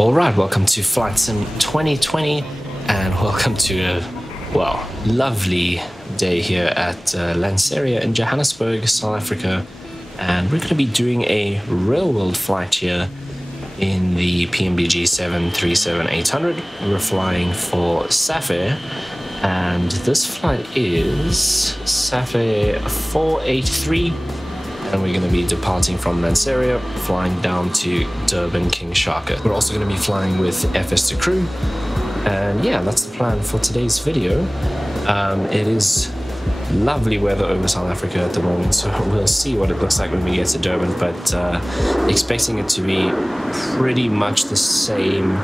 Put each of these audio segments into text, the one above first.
Alright, welcome to Flight Sim 2020 and welcome to a, well, lovely day here at Lanseria in Johannesburg, South Africa. And we're going to be doing a real-world flight here in the PMDG 737-800. We're flying for Safair, and this flight is Safair 483. And we're going to be departing from Lanseria, flying down to Durban King Shaka. We're also going to be flying with FS2Crew, and yeah, that's the plan for today's video. It is lovely weather over South Africa at the moment, so we'll see what it looks like when we get to Durban, but expecting it to be pretty much the same,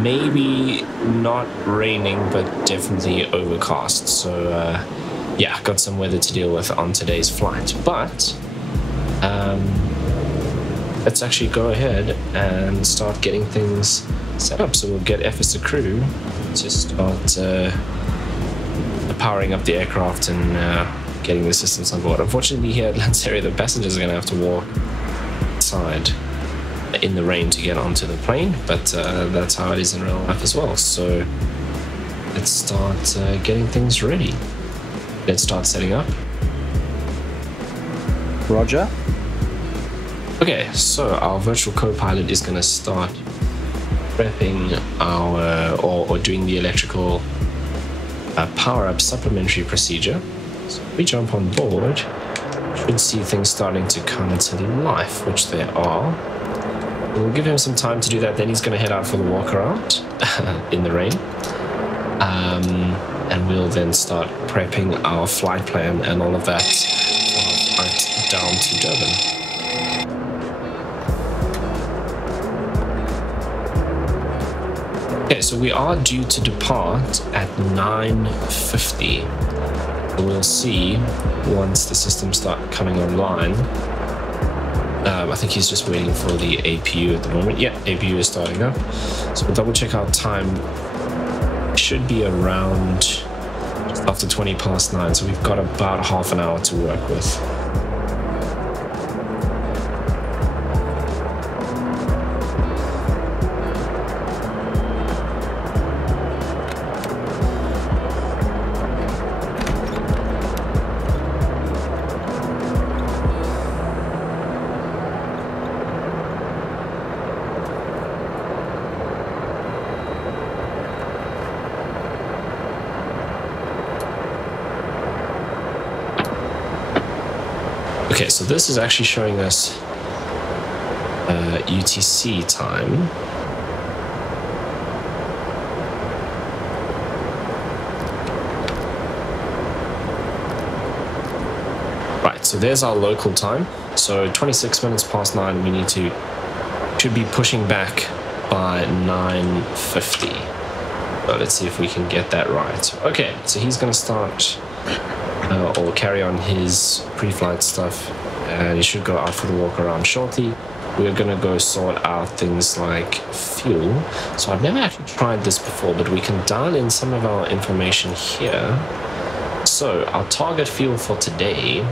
maybe not raining, but definitely overcast. So yeah, got some weather to deal with on today's flight, but let's actually go ahead and start getting things set up. So we'll get FS2Crew to start powering up the aircraft and getting the systems on board. Unfortunately, here at Lanseria, the passengers are going to have to walk outside in the rain to get onto the plane, but that's how it is in real life as well. So let's start getting things ready. Let's start setting up. Roger. Okay, so our virtual co-pilot is going to start prepping our, or doing the electrical power-up supplementary procedure. So if we jump on board, we should see things starting to come to life, which they are. We'll give him some time to do that, then he's going to head out for the walk-around in the rain. And we'll then start prepping our flight plan and all of that down to Durban. Okay, so we are due to depart at 9:50. We'll see once the systems start coming online. I think he's just waiting for the APU at the moment. Yeah, APU is starting up. So we'll double check our time. It should be around just after 9:20. So we've got about half an hour to work with. Okay, so this is actually showing us UTC time. Right, so there's our local time. So 26 minutes past 9, we need to, should be pushing back by 9:50. So let's see if we can get that right. Okay, so he's going to start or carry on his pre-flight stuff, and he should go out for the walk around shortly. We're gonna go sort out things like fuel. So I've never actually tried this before, but we can dial in some of our information here. So our target fuel for today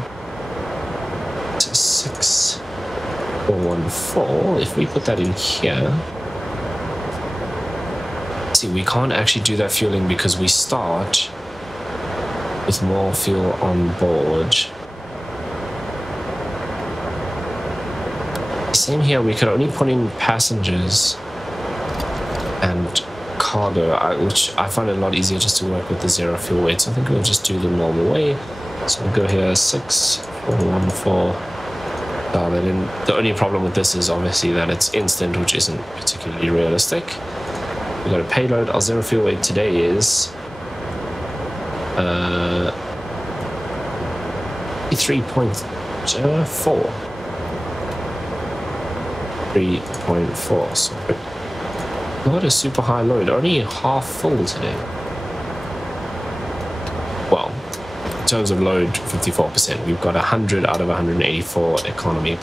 is 6414. If we put that in here, see, we can't actually do that fueling because we start with more fuel on board. Same here, we could only put in passengers and cargo, which I find it a lot easier just to work with the zero fuel weight. So I think we'll just do the normal way. So we'll go here, 6414. Dial that in. The only problem with this is obviously that it's instant, which isn't particularly realistic. We've got a payload. Our zero fuel weight today is 3.4. 3.4. So not a super high load, only half full today. Well, in terms of load, 54%. We've got 100 out of 184 economy.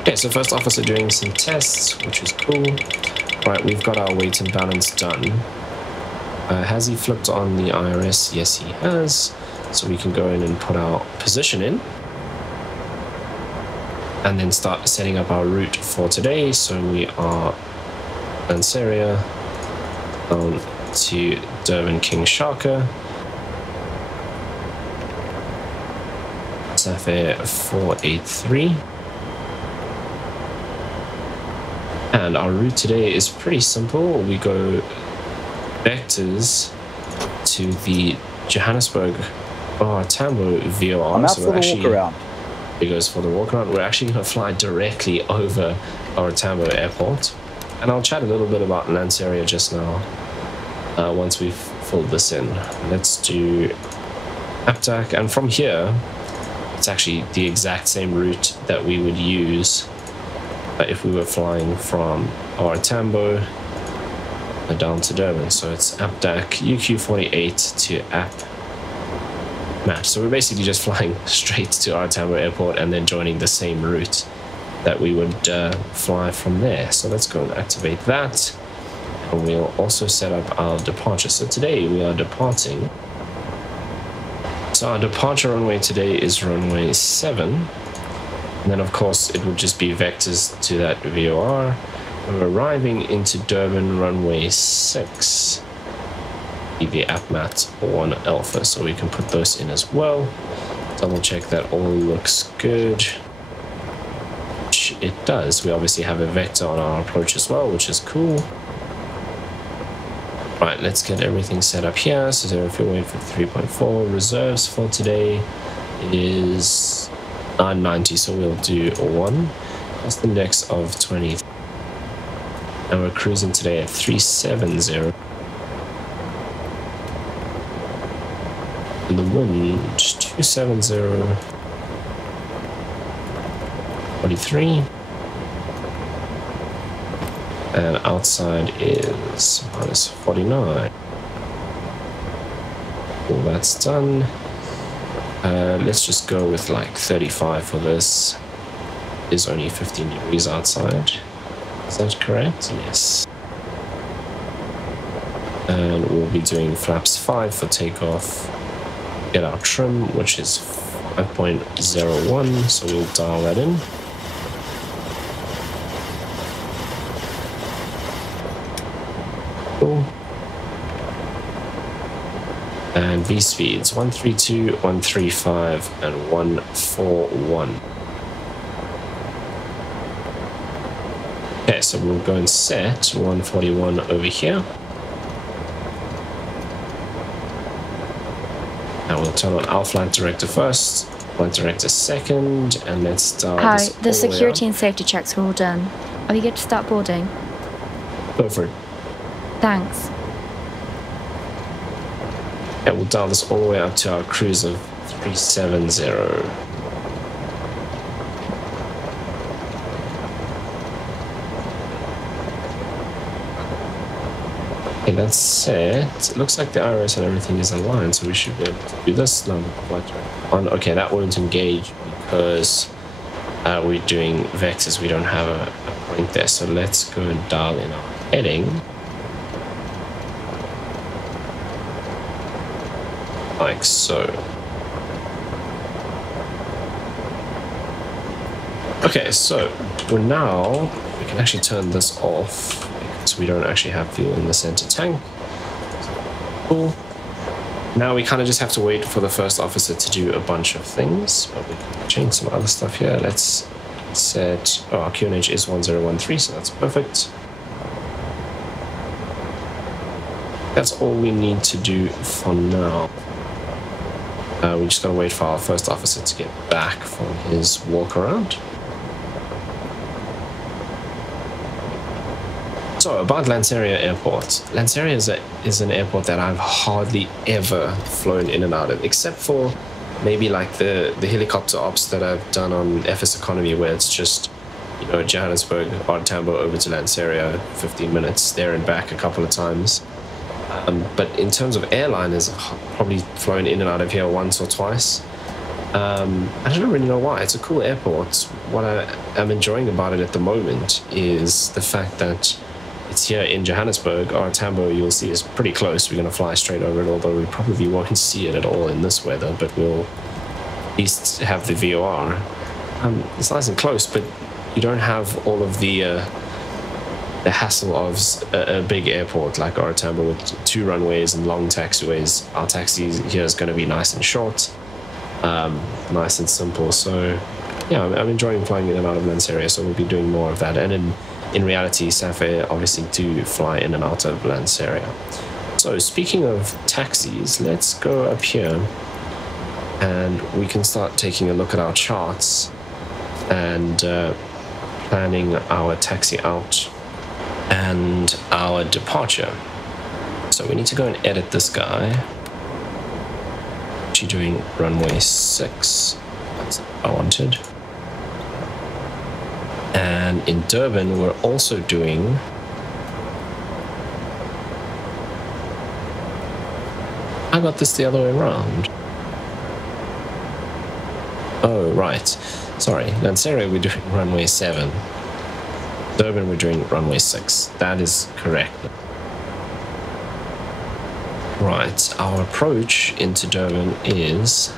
Okay, so first officer doing some tests, which is cool. Right, we've got our weight and balance done. Has he flipped on the IRS? Yes, he has. So we can go in and put our position in. and then start setting up our route for today. So we are Lanseria down to Durban King Shaka, Safair 483, and our route today is pretty simple. We go vectors to the Johannesburg Tambo VOR. I'm out for the walk around. It goes for the walk around. We're actually going to fly directly over our Tambo airport, and I'll chat a little bit about Lanseria just now once we've filled this in. Let's do APTAC, and from here it's actually the exact same route that we would use if we were flying from our Tambo down to Durban. So it's APTAC UQ48 to AP match. So we're basically just flying straight to our Tambo airport and then joining the same route that we would fly from there. So let's go and activate that, and we'll also set up our departure. So today we are departing. So our departure runway today is runway 7, and then of course it would just be vectors to that VOR. We're arriving into Durban runway 6, the APMAT 1 Alpha, so we can put those in as well. Double check that all looks good, which it does. We obviously have a vector on our approach as well, which is cool. Right, let's get everything set up here. So 0 fuel weight for 3.4. Reserves for today is 990, so we'll do 1. Cost index of 20. And we're cruising today at 370. And the wind 270. 43. And outside is minus 49. All that's done. Let's just go with like 35 for this. It's only 15 degrees outside. Is that correct? Yes. And we'll be doing flaps 5 for takeoff. Get our trim, which is 5.01, so we'll dial that in. Cool. And V speeds 132, 135, and 141. Okay, so we'll go and set 141 over here. And we'll turn on our flight director first, flight director second, and let's start. Hi, the security and safety checks are all done. Are you good to start boarding? Go for it. Thanks. Yeah, we'll dial this all the way up to our cruise of 370. Okay, that's set. It looks like the IRS and everything is aligned, so we should be able to do this. No, okay, that won't engage because we're doing vectors. We don't have a point there, so let's go and dial in our heading. Like so. Okay, so we can actually turn this off because we don't actually have fuel in the center tank. Cool. Now we kind of just have to wait for the first officer to do a bunch of things, but we can change some other stuff here. Let's set, our QNH is 1013, so that's perfect. That's all we need to do for now. We just gotta wait for our first officer to get back from his walk around. So about Lanseria Airport. Lanseria is an airport that I've hardly ever flown in and out of, except for maybe like the helicopter ops that I've done on FS Economy, where it's just, you know, Johannesburg or Tambo over to Lanseria, 15 minutes there and back a couple of times. But in terms of airliners, I've probably flown in and out of here once or twice. I don't really know why. It's a cool airport. What I am enjoying about it at the moment is the fact that it's here in Johannesburg. Our Tambo, you'll see, is pretty close. We're going to fly straight over it, although we probably won't see it at all in this weather, but we'll at least have the VOR. It's nice and close, but you don't have all of the hassle of a big airport like Oratamba with 2 runways and long taxiways. Our taxi here is going to be nice and short, nice and simple. So yeah, I'm enjoying flying in and out of Lanseria, so we'll be doing more of that. And in reality, Safair obviously do fly in and out of Lanseria. So speaking of taxis, let's go up here and we can start taking a look at our charts and planning our taxi out and our departure. So we need to go and edit this guy. Actually doing runway 6. That's what I wanted. And in Durban, we're also doing I got this the other way around. Oh, right. Sorry. Lanseria, we're doing runway 7. Durban, we're doing runway 6. That is correct. Right. Our approach into Durban is...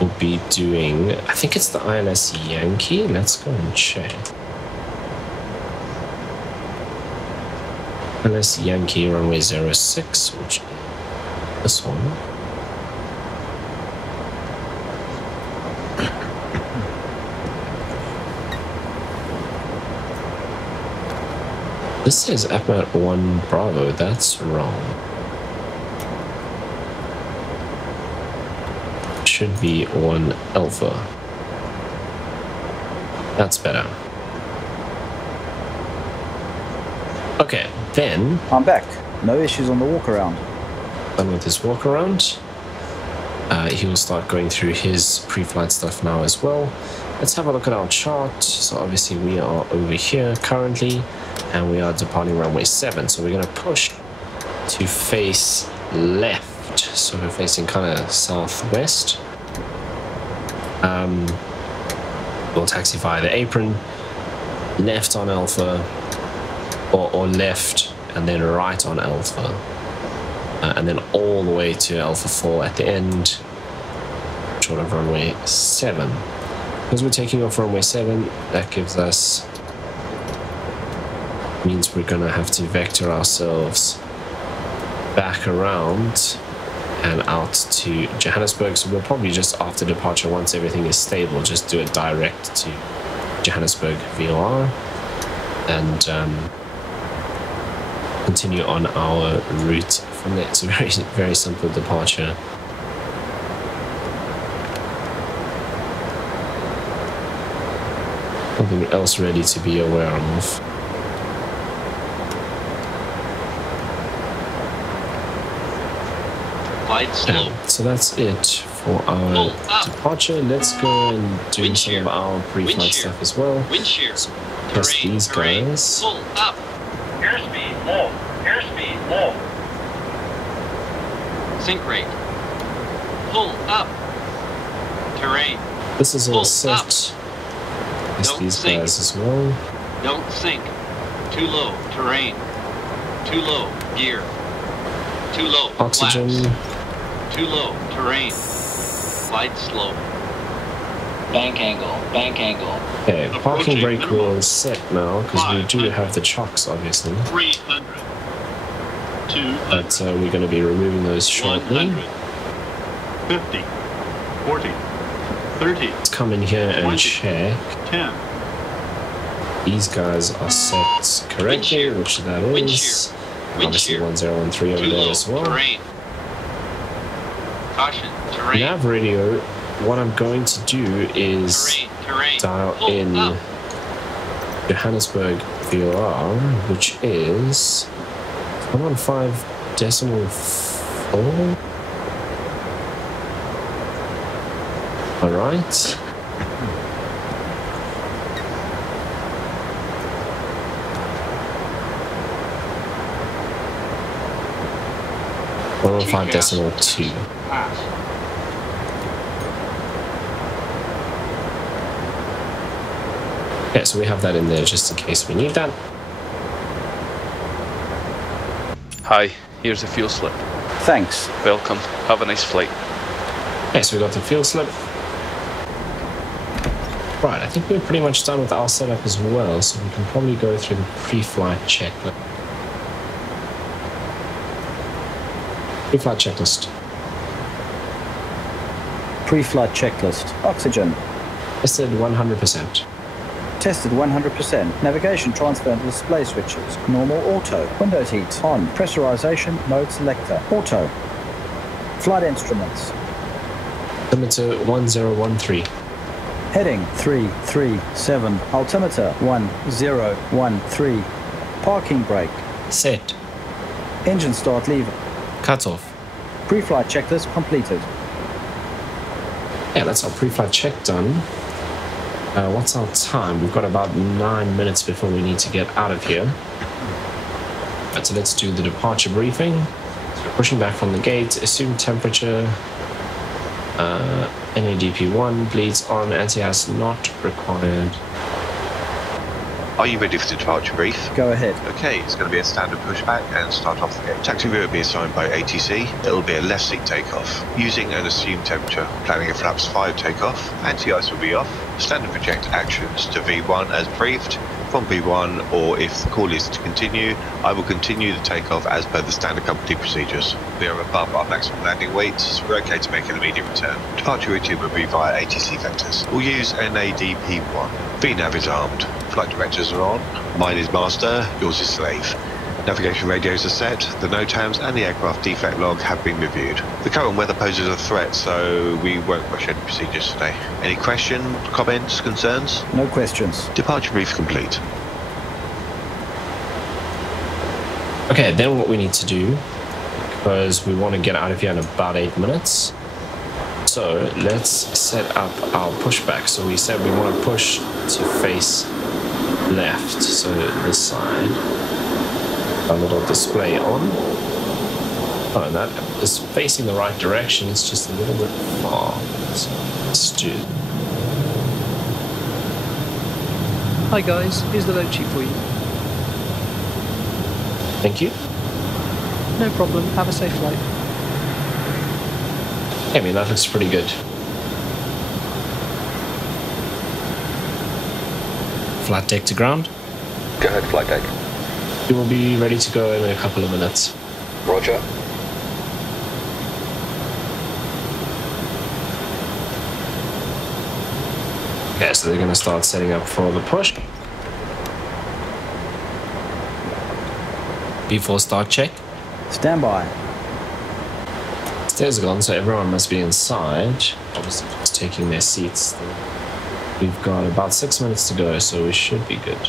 we'll be doing... I think it's the ILS Yankee. Let's go and check. ILS Yankee, runway 06, which is this one. This says Apmat 1 Bravo, that's wrong. Should be 1 Alpha. That's better. Okay, then... I'm back. No issues on the walk around. Done with his walk around. He will start going through his pre-flight stuff now as well. Let's have a look at our chart. So obviously we are over here currently, and we are departing runway 7. So we're going to push to face left. So we're facing kind of southwest. We'll taxi via the apron, left on Alpha, or left and then right on Alpha, and then all the way to Alpha 4 at the end, short of runway 7. Because we're taking off runway 7, that gives us, means we're gonna have to vector ourselves back around and out to Johannesburg. So we'll probably just after departure, once everything is stable, just do it direct to Johannesburg VOR and continue on our route from there. It's a very, very simple departure. Nothing else really to be aware of. So that's it for our departure. Let's go and do some of our pre-flight stuff as well. So test these guys. Pull up. Airspeed low. Airspeed low. Sink rate. Pull up. Terrain. This is all set. Test these guys as well. Don't sink. Too low. Terrain. Too low. Gear. Too low. Oxygen. Flaps. Too low. Terrain. Flight slow. Bank angle. Bank angle. Okay, parking brake rule is set now because we do have the chocks, obviously. 300. 200. But we're going to be removing those shortly. 50. 40. 30. Let's come in here and 20, check. 10. These guys are set correctly, which that is. Obviously 1013 over there as well. Terrain. Caution. Terrain. Nav radio, what I'm going to do is dial in Johannesburg VOR, which is 115.4. All right. Well, 5.2. Okay, so we have that in there just in case we need that. Hi, here's a fuel slip. Thanks. Welcome. Have a nice flight. Okay, so we got the fuel slip. Right, I think we're pretty much done with our setup as well, so we can probably go through the pre-flight checklist. Pre-flight checklist. Pre-flight checklist. Oxygen. Tested 100%. Tested 100%. Navigation transfer and display switches. Normal auto. Windows heat on. Pressurization mode selector. Auto. Flight instruments. Altimeter 1013. Heading 337. Altimeter 1013. Parking brake. Set. Engine start lever. Cut off. Pre-flight checklist completed. Yeah, that's our pre-flight check done. What's our time? We've got about 9 minutes before we need to get out of here. Right, so let's do the departure briefing. So we're pushing back from the gate. Assumed temperature. NADP1 bleeds on. Anti-gas not required. Are you ready for the departure brief? Go ahead. Okay, it's going to be a standard pushback and start off the gate. Taxi route will be assigned by ATC. It'll be a left seat takeoff. Using an assumed temperature, planning a flaps 5 takeoff. Anti-ice will be off. Standard project actions to V1 as briefed. From V1, or if the call is to continue, I will continue the takeoff as per the standard company procedures. We are above our maximum landing weight, so we're okay to make an immediate return. Departure routine will be via ATC vectors. We'll use NADP1. VNAV is armed. Flight directors are on. Mine is master, yours is slave. Navigation radios are set, the NOTAMs and the aircraft defect log have been reviewed. The current weather poses a threat, so we won't rush any procedures today. Any questions, comments, concerns? No questions. Departure brief complete. Okay, then what we need to do, because we want to get out of here in about 8 minutes. So let's set up our pushback. So we said we want to push to face left, so this side. A little display on. Oh, and that is facing the right direction. It's just a little bit far. So let's do. Hi guys, here's the load sheet for you. Thank you. No problem, have a safe flight. I mean, that looks pretty good. Flight deck to ground. Go ahead, flight deck. We will be ready to go in a couple of minutes. Roger. Okay, so they're going to start setting up for the push. Before start check. Stand by. Stairs are gone, so everyone must be inside. Obviously, just taking their seats. We've got about 6 minutes to go, so we should be good.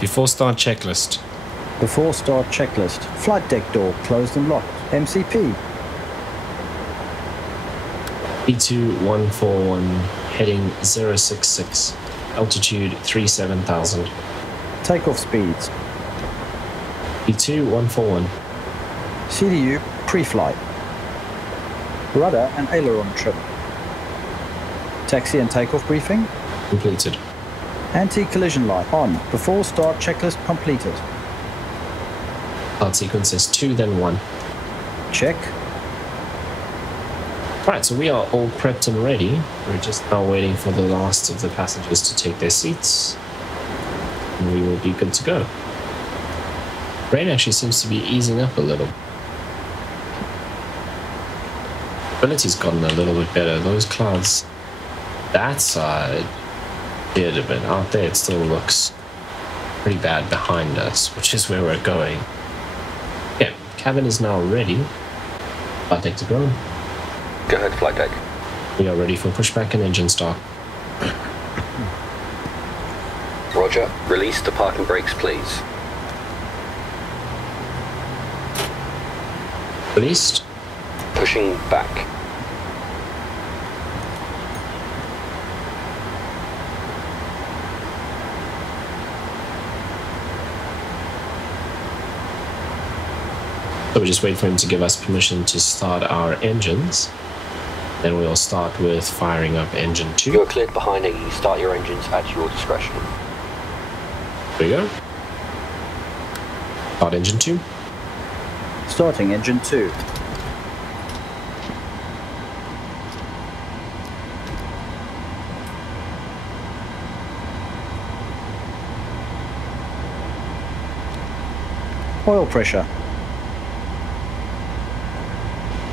Before start checklist. Before start checklist. Flight deck door closed and locked. MCP. B2141, heading 066, altitude 37,000. Takeoff speeds. B2141. CDU pre-flight. Rudder and aileron trim. Taxi and takeoff briefing. Completed. Anti-collision light on. Before start checklist completed. Start sequence is 2, then 1. Check. Right, so we are all prepped and ready. We're just now waiting for the last of the passengers to take their seats. And we will be good to go. Rain actually seems to be easing up a little. Visibility's gotten a little bit better. Those clouds, that side, did a bit. Out there, it still looks pretty bad behind us, which is where we're going. Yeah, cabin is now ready. Flight deck to ground. Go ahead, flight deck. We are ready for pushback and engine start. Roger. Release the parking brakes, please. Released. Pushing back. So we just wait for him to give us permission to start our engines. Then we'll start with firing up engine 2. You're cleared behind AE. Start your engines at your discretion. There we go. Start engine 2. Starting engine 2. Oil pressure.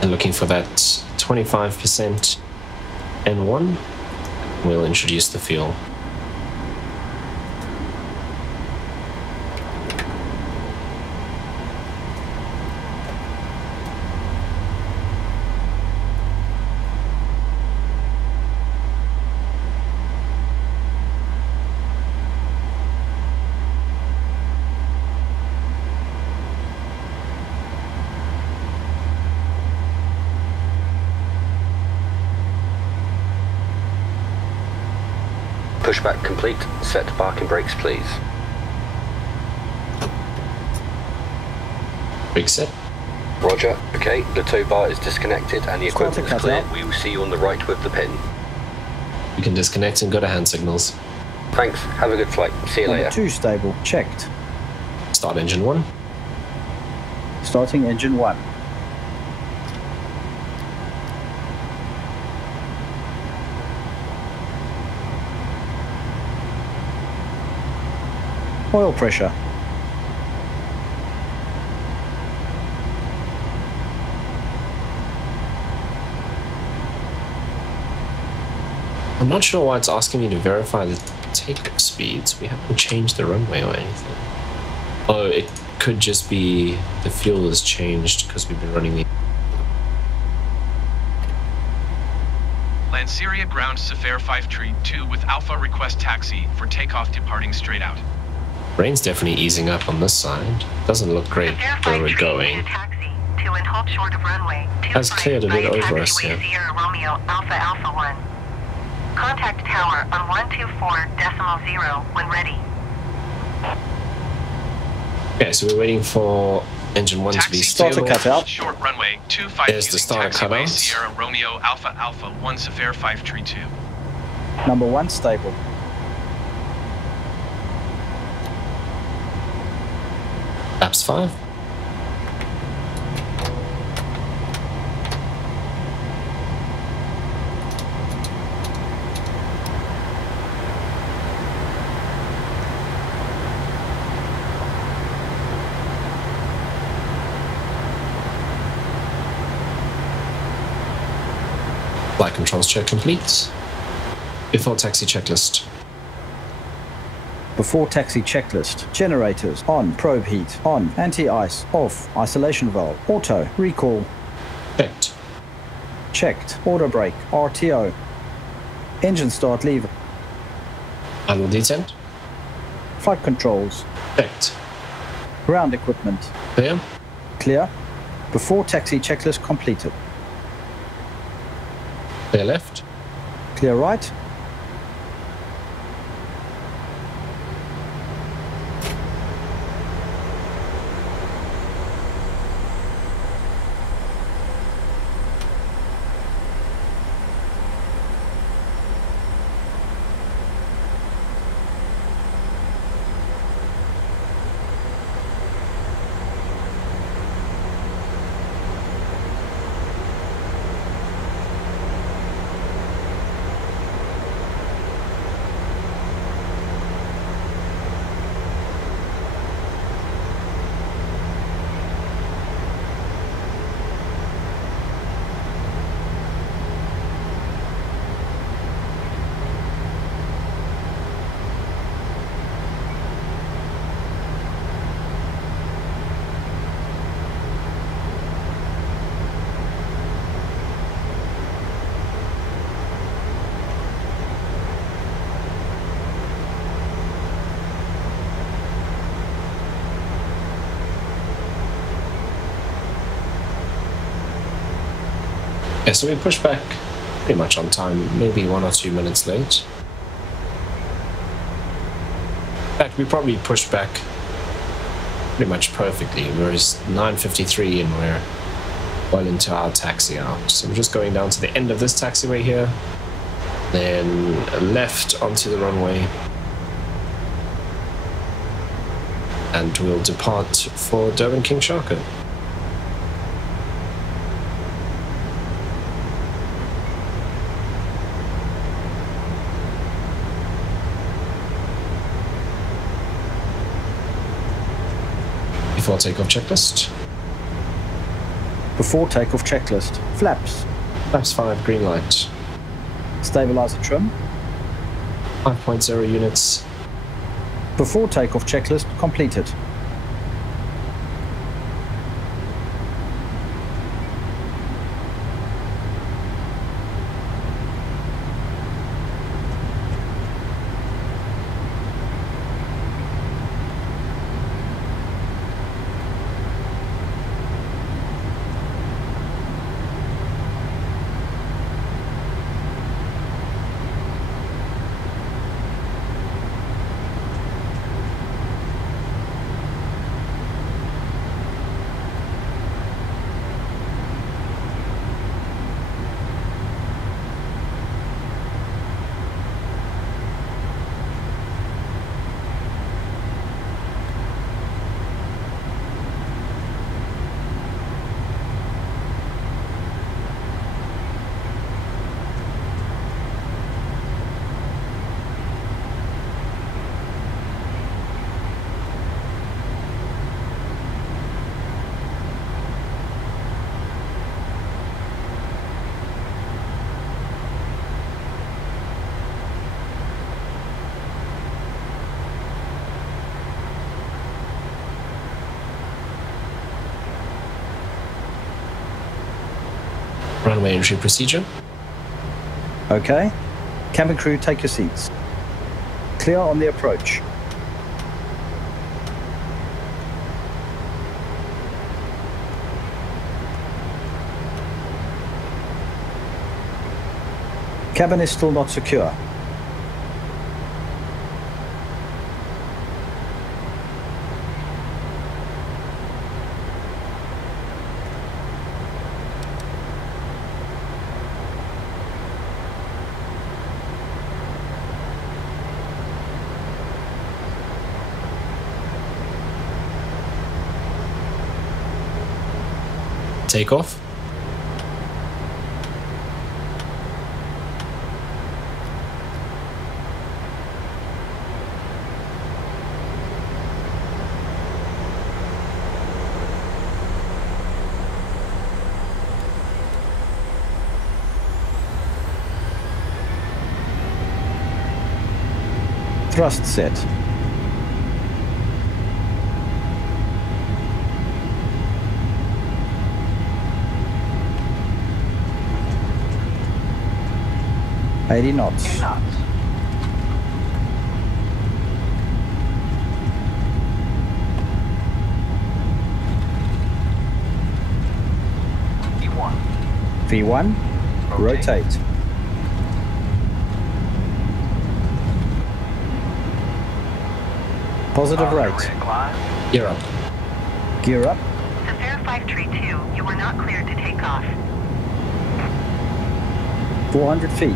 And looking for that 25% N1, we'll introduce the fuel. Pushback complete. Set parking brakes, please. Big set. Roger. Okay, the tow bar is disconnected and the Start to equipment is cut clear. out. We will see you on the right with the pin. We can disconnect and go to hand signals. Thanks. Have a good flight. See you Number later. 2 stable. Checked. Start engine 1. Starting engine 1. Oil pressure. I'm not sure why it's asking me to verify the takeoff speeds. We haven't changed the runway or anything. Oh, it could just be the fuel has changed because we've been running the... Lanseria ground Safair 532 with Alpha request taxi for takeoff departing straight out. Rain's definitely easing up on this side. Doesn't look great where we're going. Has cleared a bit over us here. Romeo Alpha Alpha 1. Contact tower on 124.0 when ready. Okay, so we're waiting for engine 1 to be Taxi stable. cut out. Short runway 25 There's the using starter taxiway cutout. Sierra Romeo Alpha Alpha 1 Safair 532. Number 1 stable. Laps 5. Flight controls check complete. Before taxi checklist. Before taxi checklist. Generators on. Probe heat on. Anti-ice off. Isolation valve. Auto. Recall. Checked. Checked. Auto brake. RTO. Engine start lever. Idle detent. Flight controls. Checked. Ground equipment. Clear. Clear. Before taxi checklist completed. Clear left. Clear right. Yeah, so we pushed back pretty much on time, maybe 1 or 2 minutes late. In fact, we probably pushed back pretty much perfectly. We're 9:53 and we're well into our taxi out. So we're just going down to the end of this taxiway here, then left onto the runway, and we'll depart for Durban King Shaka. Before takeoff checklist. Before takeoff checklist. Flaps. Flaps 5, green light. Stabilizer trim. 5.0 units. Before takeoff checklist completed. Runway entry procedure. Okay. Cabin crew, take your seats. Clear on the approach. Cabin is still not secure. Takeoff. Thrust set. $80 knots. V1. Rotate. Positive rate. Gear up. Gear up. Safair 532, you are not cleared to take off. 400 feet.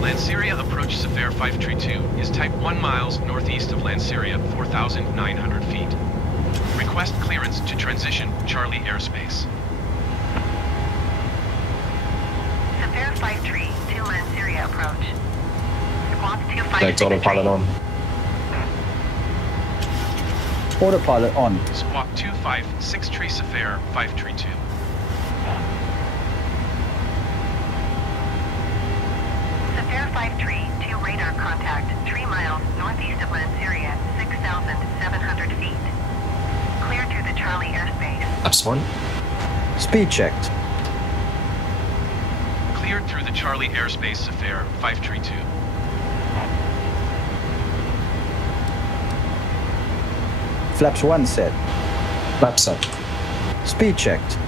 Lanseria approach Safair 532 is type 1 miles northeast of Lanseria, 4,900 feet. Request clearance to transition Charlie airspace. Safair 532 Lanseria approach. Squawk 25. Select autopilot on. Autopilot on. Squawk 256 Safair 532. Safair 532 radar contact 3 miles northeast of Lanseria, 6,700 feet. Clear to the Charlie airspace. Flaps 1. Speed checked. Cleared through the Charlie airspace, Safair 532. Flaps 1 set. Flaps up. Speed checked.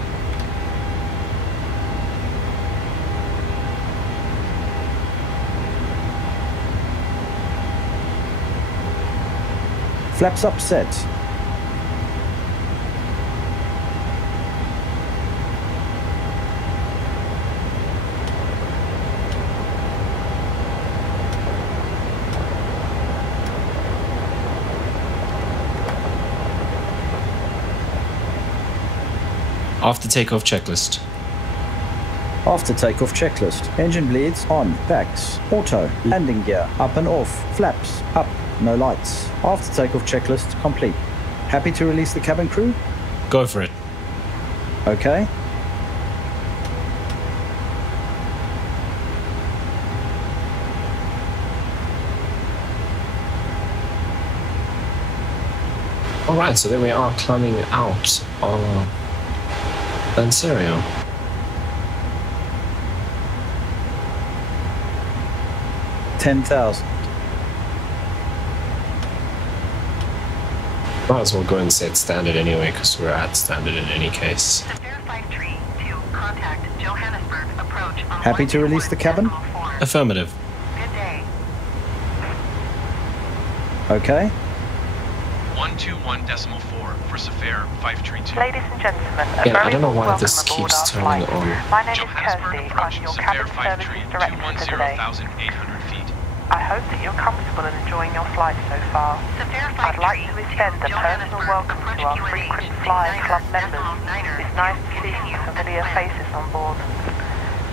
Flaps up set. After takeoff checklist. After takeoff checklist. Engine bleeds on. Backs. Auto. Landing gear. Up and off. Flaps. Up. No lights. After takeoff checklist complete. Happy to release the cabin crew? Go for it. Okay. Alright, so there we are climbing out of Lanseria. $10,000. Might as well go and set standard anyway, because we're at standard in any case. Safair 53 to contact Johannesburg approach on Happy to release the cabin? 121.4. Affirmative. Good day. Okay. 121.4 for Safair 532. Ladies and gentlemen, a Yeah, I very don't know warm why this welcome aboard keeps our turning flight. on. My name is Johannesburg Kirsty. approach, I'm your Safair cabin services 53, director for today. 210,800 feet. I hope that you're comfortable and enjoying your flight so far. Safair I'd like to 53 extend a personal Johannesburg welcome to our approach frequent QNH Flyers 69er Club members. decimal niner It's nice to see continue some familiar descent. faces on board.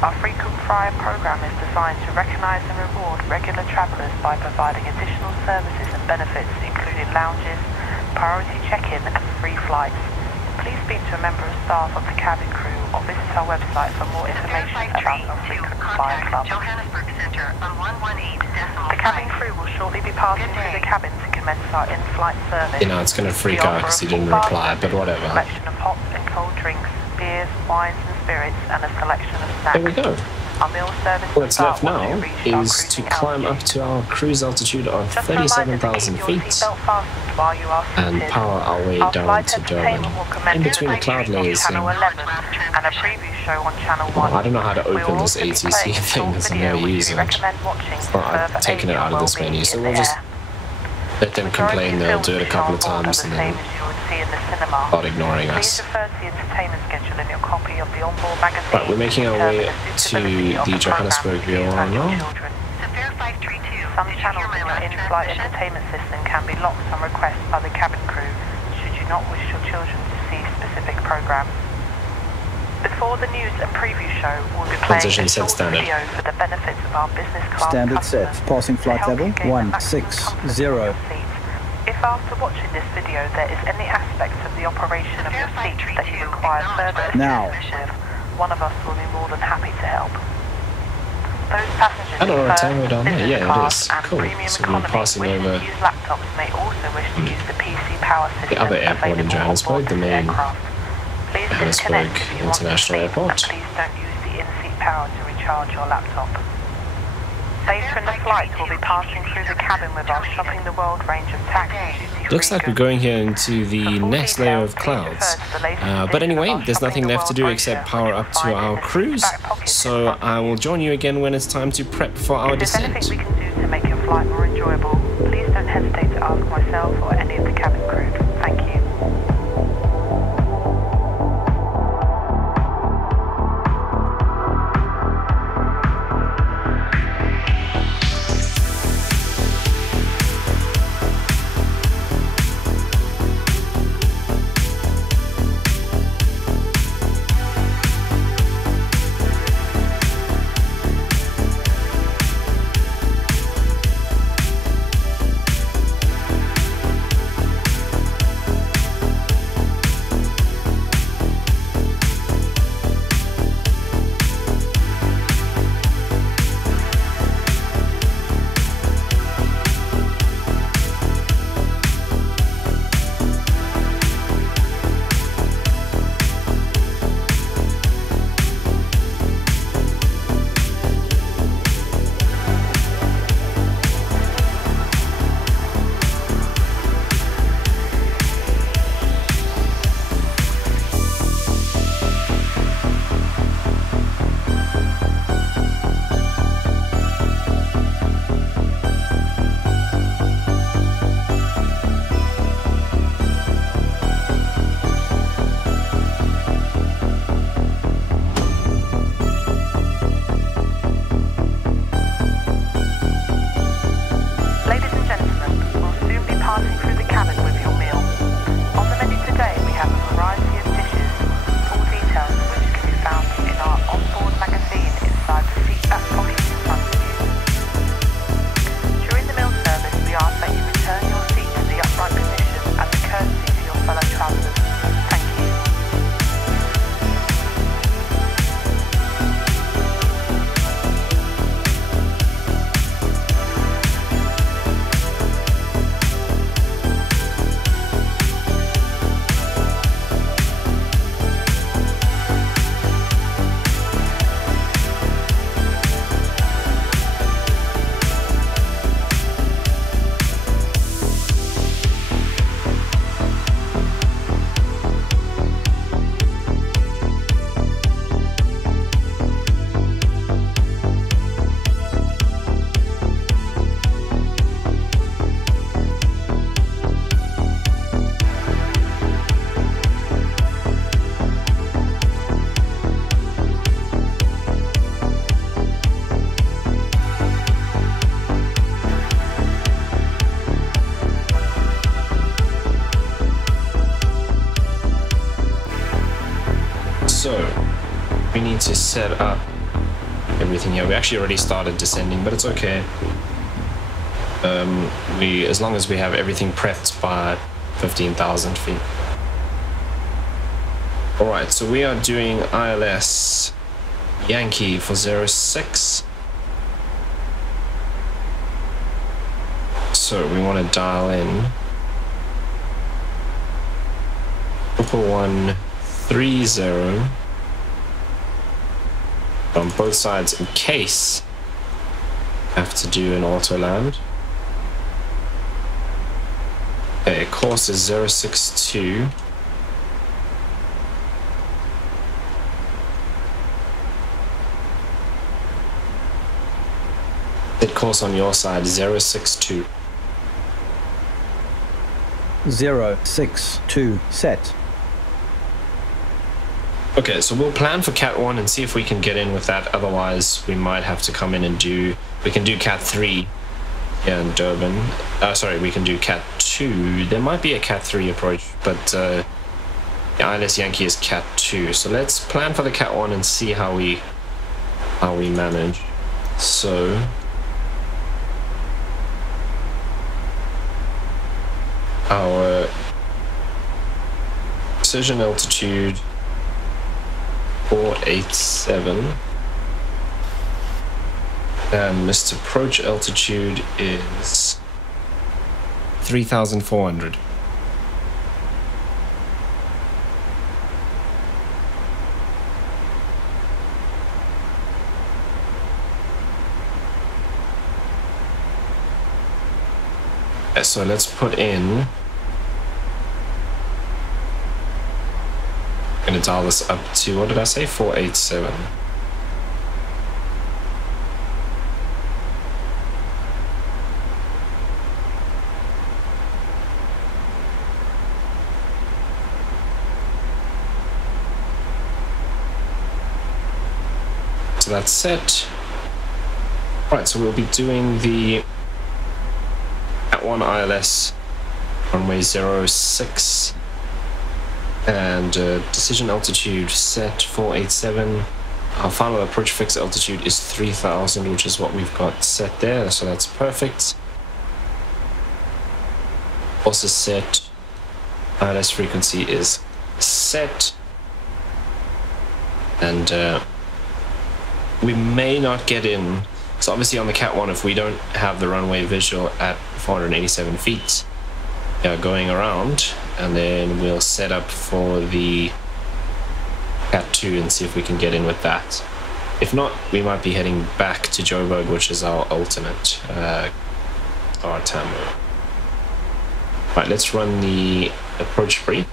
Our frequent flyer program is designed to recognise and reward regular travellers by providing additional services and benefits, including lounges, priority check-in and free flights. Please speak to a member of staff of the cabin crew or visit our website for more information about our frequent flyer club. Johannesburg Center on 118.5. The cabin crew will shortly be passing through the cabin to commence our in-flight service. You know, it's gonna freak We out offer because a he didn't full bar reply, but service, whatever. A selection of hot and cold drinks, beers, wines and spirits, and a selection of snacks. There we go. Our meal service What's will left start now once you reach our is to cruising climb up altitude. to our cruise altitude of Just a reminder to 37,000 keep your feet seatbelt fastened while you are and seated. power our way Our down flight to Durban. entertainment will commence In between the at cloud layers Channel here. 11 and a preview show on Channel 1. Oh, I don't know how to We open will this also be ATC playing a thing short because I video never which use we it. recommend watching to Well, I've further taken aid it out of your this well-being menu, so in we'll the just air. let them complain. They'll do it a couple of times and then start ignoring us. Please refer to the entertainment schedule in your copy of the onboard magazine. Right, we're making our way to the Johannesburg VOR now. Safair 532. Some Did you channels hear my in your last in-flight transmission? entertainment system can be locked on request by the cabin crew should you not wish your children to see specific programs. Before the news and preview show, we'll be playing Transition a set short standard. video for the benefits of our business class Standard customers set. Passing to flight help level you gain the maximum comfort of 160. your seat. If after watching this video there is any aspect of the operation of your seat that you require further Now. assistance with, one of us will be more than happy to help. Those passengers I don't know in what first, time we're down there. business Yeah, it class is. and Cool. premium So we're economy passing wishing over to use laptops may also wish to use the PC power system other airport in available on Johannesburg, board the this main aircraft. Please Johannesburg disconnect if you want to International sleep, Airport. and please don't use the in-seat power to recharge your laptop. Later in the flight, we'll be passing through the cabin with our Shopping the World range of tax and duty-free Looks like we're goods. going here into the For full next layer details, of please clouds. refer to the latest But edition anyway, of our there's nothing Shopping the left to do World except brochure, power which up to you'll our find in the cruise. back pocket in So front of I you. will join you again when it's time to prep for our If there's anything descent. we can do to make your flight more enjoyable, please don't hesitate to ask myself or any of the cabin crew. Thank you. set up everything here. We actually already started descending, but it's okay. As long as we have everything prepped by 15,000 feet. Alright, so we are doing ILS Yankee for 06. So we want to dial in 11130 on both sides in case I have to do an auto land. Okay, course is 062. Set course on your side 062. 062 set. Okay, so we'll plan for Cat 1 and see if we can get in with that. Otherwise, we might have to come in and we can do Cat 3 here in Durban. Sorry, we can do Cat 2. There might be a Cat 3 approach, but the ILS Yankee is Cat 2. So let's plan for the Cat 1 and see how we manage. So our precision altitude 487 and missed approach altitude is 3,400. So let's put in, I'm going to dial this up to, what did I say, 487. So that's set. Right, so we'll be doing the Cat 1 ILS runway 06 and decision altitude set 487. Our final approach fix altitude is 3,000, which is what we've got set there, so that's perfect. Also set, ILS frequency is set, and we may not get in. So obviously on the Cat 1, if we don't have the runway visual at 487 feet going around, and then we'll set up for the Cat 2 and see if we can get in with that. If not, we might be heading back to Joburg, which is our alternate our TAMO. Right, let's run the approach brief.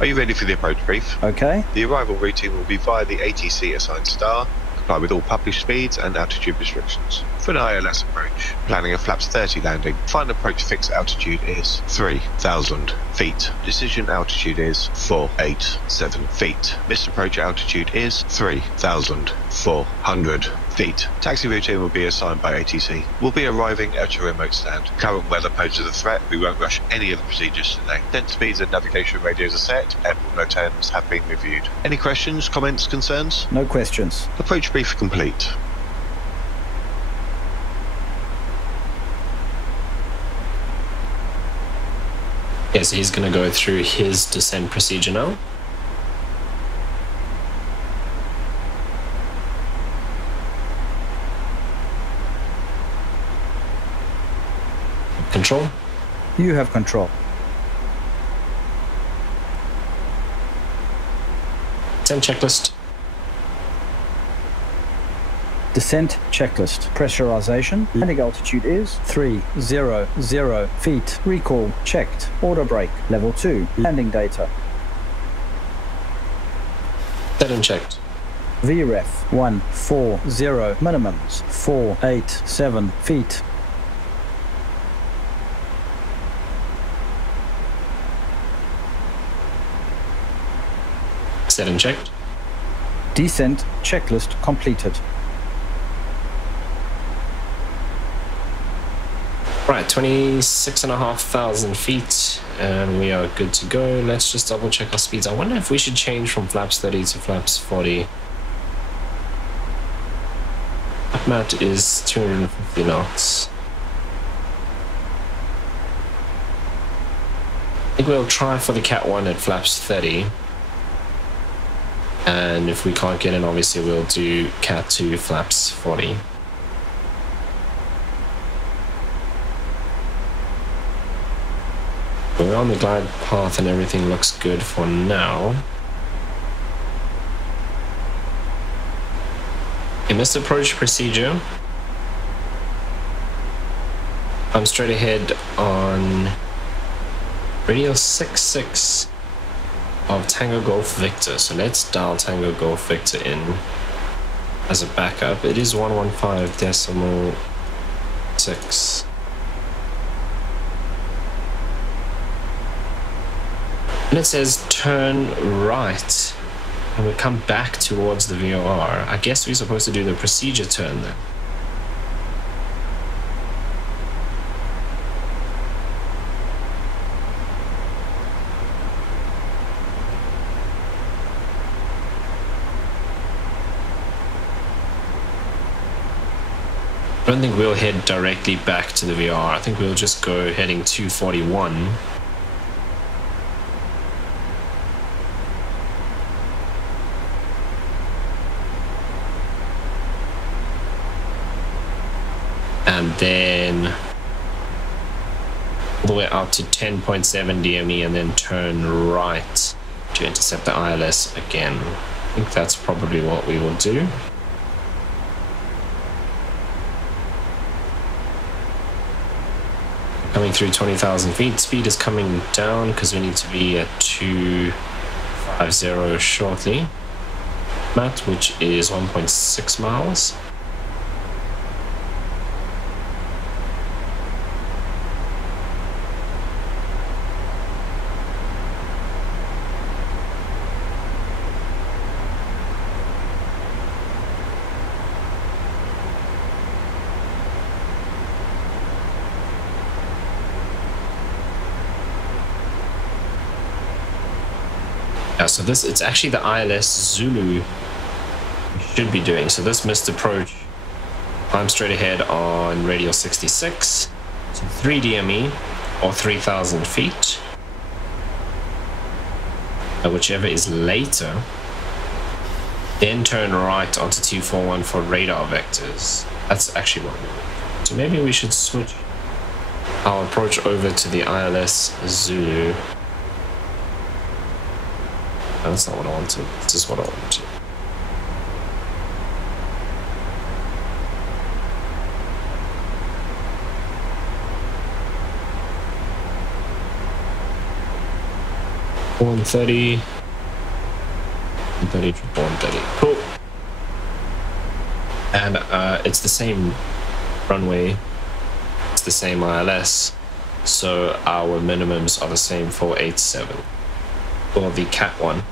Are you ready for the approach brief? Okay. The arrival routine will be via the ATC assigned star. Comply with all published speeds and altitude restrictions. For an ILS approach, planning a flaps 30 landing. Final approach fixed altitude is 3,000 feet. Decision altitude is 487 feet. Missed approach altitude is 3,400 feet. Taxi routine will be assigned by ATC. We'll be arriving at your remote stand. Current weather poses a threat. We won't rush any of the procedures today. Descent speeds and navigation radios are set. Airport no terms have been reviewed. Any questions, comments, concerns? No questions. Approach brief complete. Yes, he's going to go through his descent procedure now. Control. You have control. Descent checklist. Descent checklist. Pressurization. Landing altitude is 300 feet. Recall checked. Auto brake. Level 2. Landing data. Set and checked. VREF 140. Minimums 487 feet. Set and checked. Descent checklist completed. Right, 26,500 feet, and we are good to go. Let's just double check our speeds. I wonder if we should change from flaps 30 to flaps 40. Mat is 250 knots. I think we'll try for the Cat 1 at flaps 30. And if we can't get in, obviously we'll do Cat 2 flaps 40. We're on the glide path and everything looks good for now. In this approach procedure, I'm straight ahead on radio 66 of Tango Golf Victor. So let's dial Tango Golf Victor in as a backup. It is 115.6. And it says turn right. And we come back towards the VOR. I guess we're supposed to do the procedure turn then. I don't think we'll head directly back to the VR. I think we'll just go heading 241. And then all the way out to 10.7 DME and then turn right to intercept the ILS again. I think that's probably what we will do. Coming through 20,000 feet, speed is coming down because we need to be at 250 shortly. Mat, which is 1.6 miles. So this, it's actually the ILS Zulu we should be doing. So this missed approach, I'm straight ahead on radial 66 to 3 DME or 3,000 feet, whichever is later. Then turn right onto 241 for radar vectors. That's actually what we want. So maybe we should switch our approach over to the ILS Zulu. That's not what I wanted. This is what I wanted. $130. 130, 130. Cool. And it's the same runway. It's the same ILS. So our minimums are the same, 487. For the Cat 1.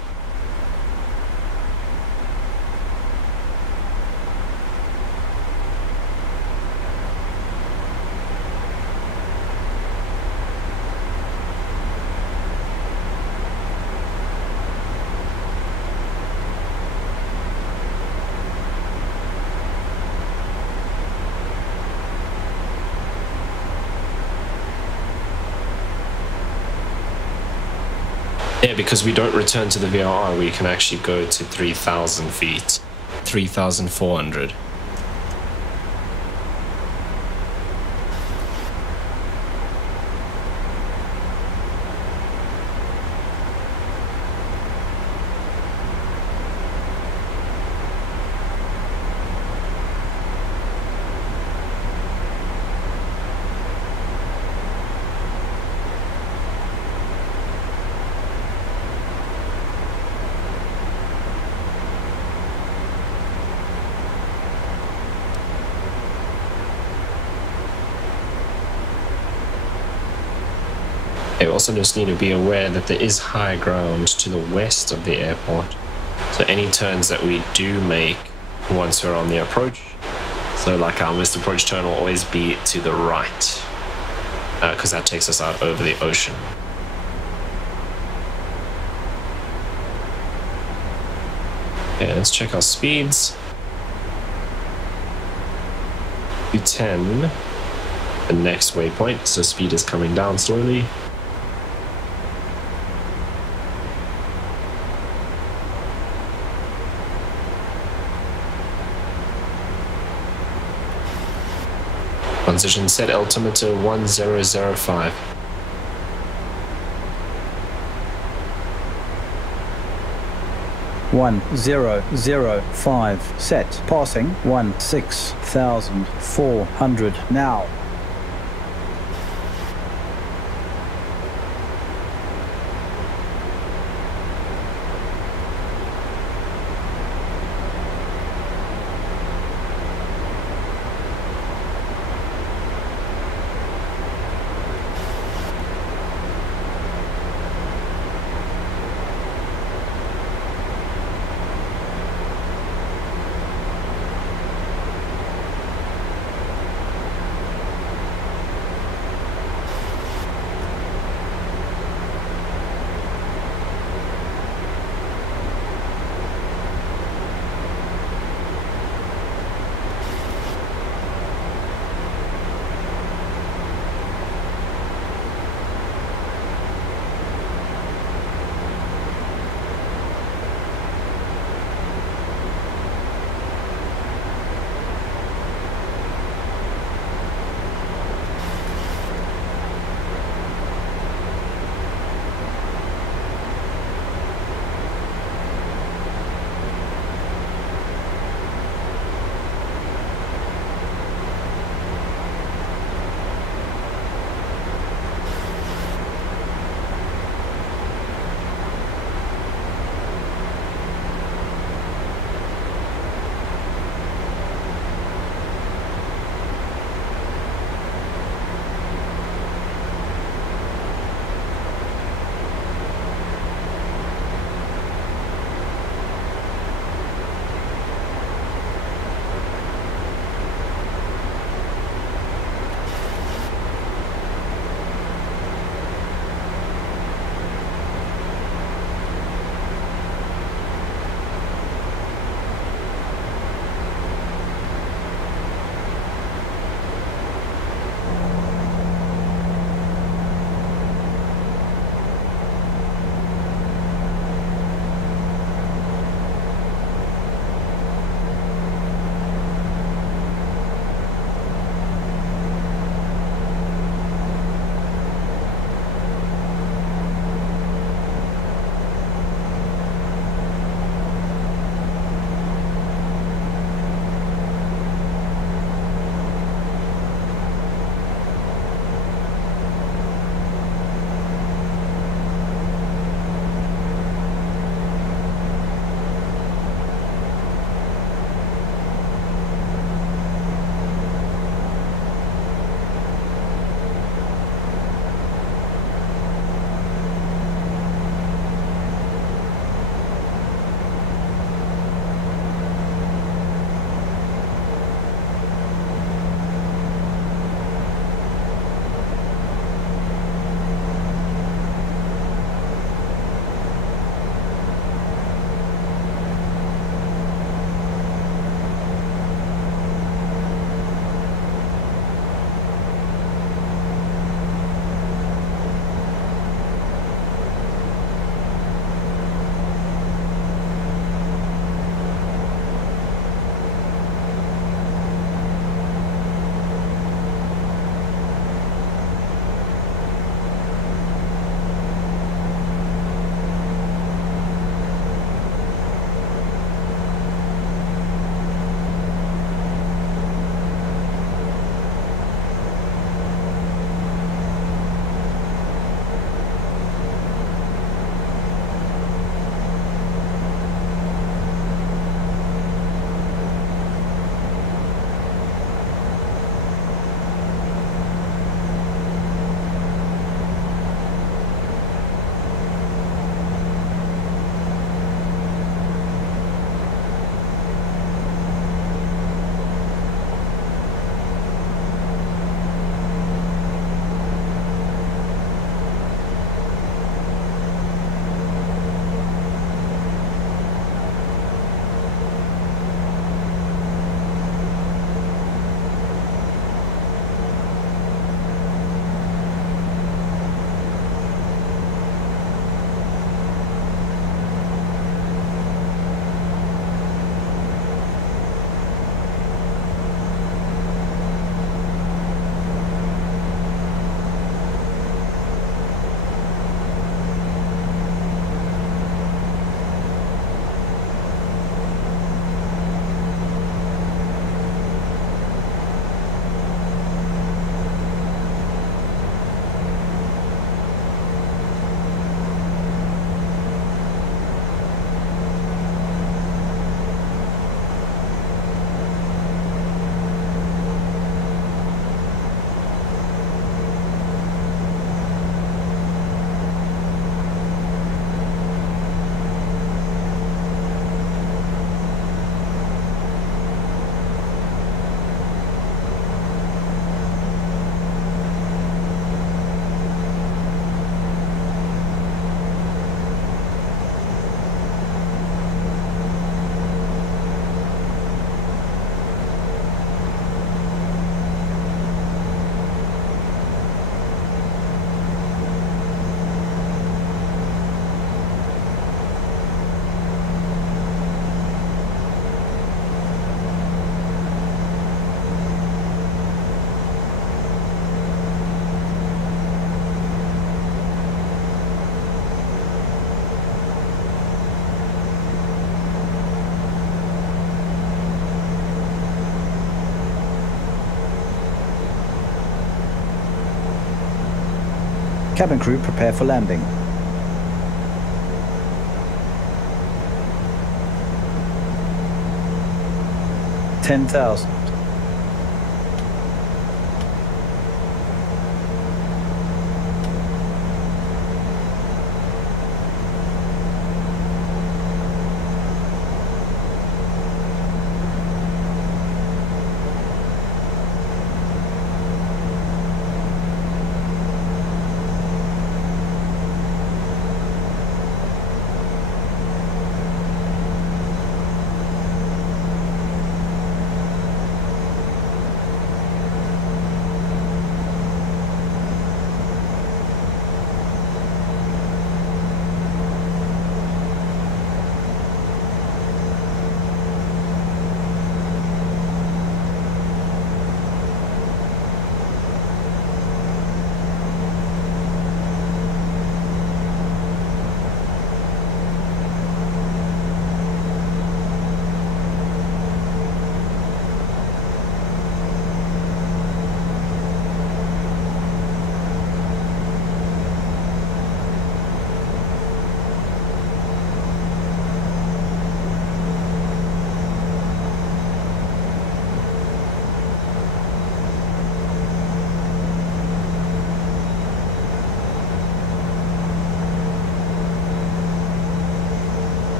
Yeah, because we don't return to the VRR, we can actually go to 3,000 feet, 3,400. You also just need to be aware that there is high ground to the west of the airport. So any turns that we do make once we're on the approach, so like our missed approach turn will always be to the right, because that takes us out over the ocean. Okay, let's check our speeds. 10, the next waypoint, so speed is coming down slowly. Transition set altimeter 1005. One 1005 set, passing 16,400 now. Cabin crew prepare for landing. $10,000.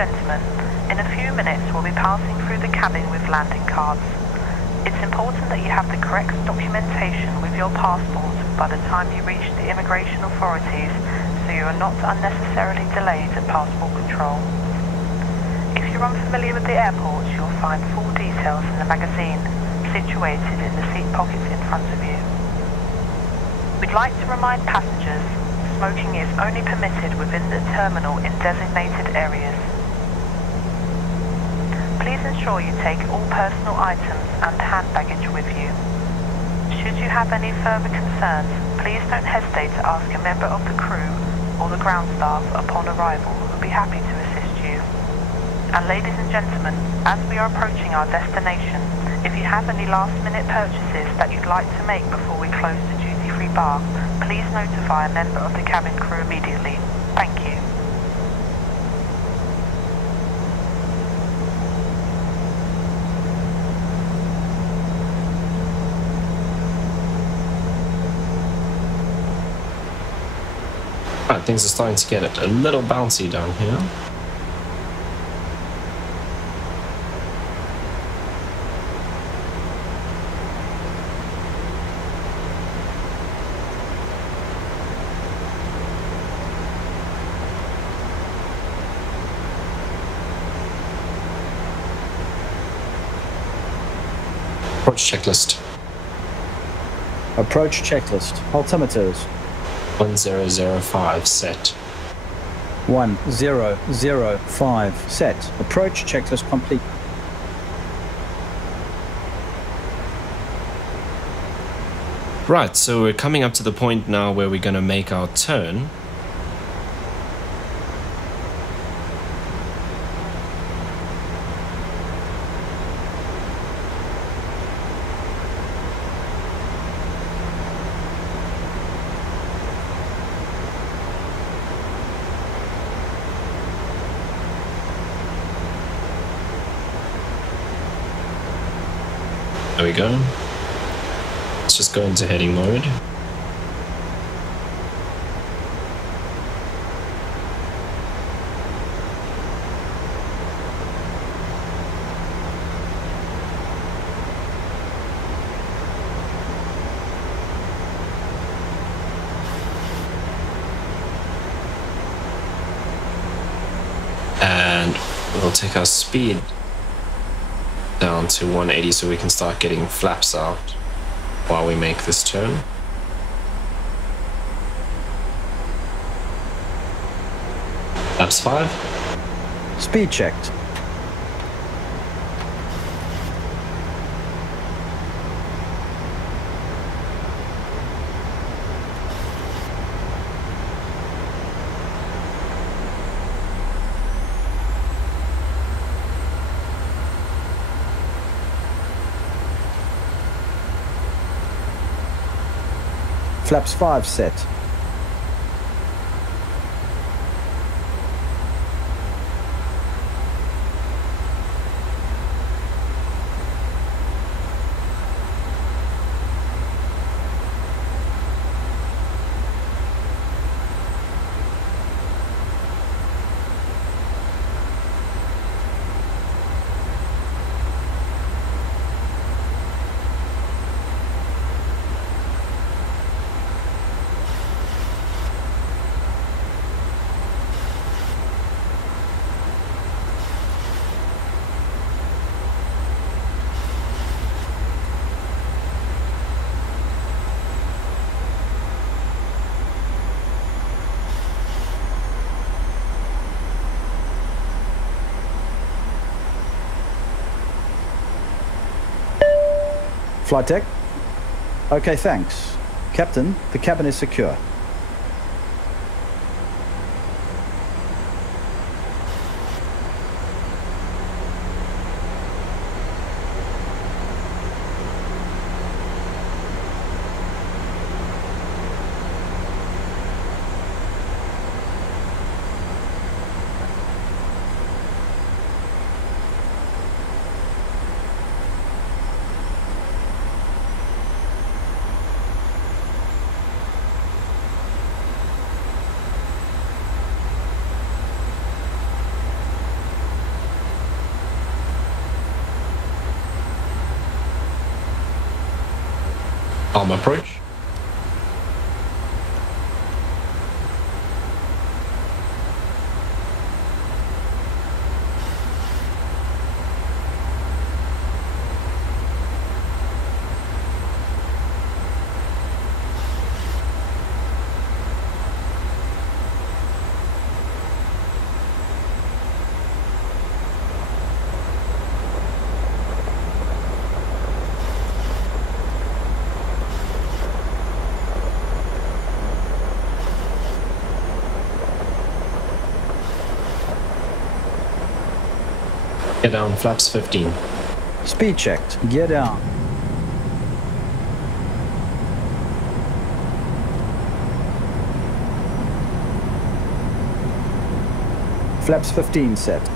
Gentlemen, in a few minutes we'll be passing through the cabin with landing cards. It's important that you have the correct documentation with your passport by the time you reach the immigration authorities, so you are not unnecessarily delayed at passport control. If you're unfamiliar with the airport, you'll find full details in the magazine, situated in the seat pockets in front of you. We'd like to remind passengers, smoking is only permitted within the terminal in designated areas. Please ensure you take all personal items and hand baggage with you. Should you have any further concerns, please don't hesitate to ask a member of the crew or the ground staff upon arrival, who will be happy to assist you. And ladies and gentlemen, as we are approaching our destination, if you have any last-minute purchases that you'd like to make before we close the duty-free bar, please notify a member of the cabin crew immediately. Thank you. Right, things are starting to get a little bouncy down here. Approach checklist. Approach checklist. Altimeters. 1005 set. 1005 set. Approach checklist complete. Right, so we're coming up to the point now where we're going to make our turn. There we go. Let's just go into heading mode. And we'll take our speed down to 180 so we can start getting flaps out while we make this turn. Flaps 5. Speed checked. Flaps 5 set. Flight deck. Okay, thanks. Captain, the cabin is secure. Arm approach. Gear down, flaps 15. Speed checked. Gear down. Flaps 15 set.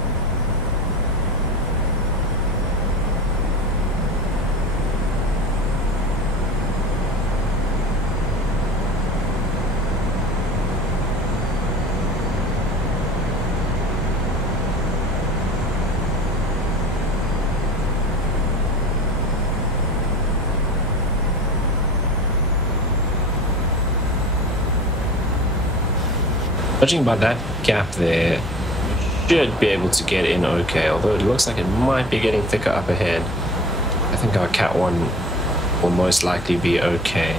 Judging by that gap there, should be able to get in okay, although it looks like it might be getting thicker up ahead. I think our Cat 1 will most likely be okay.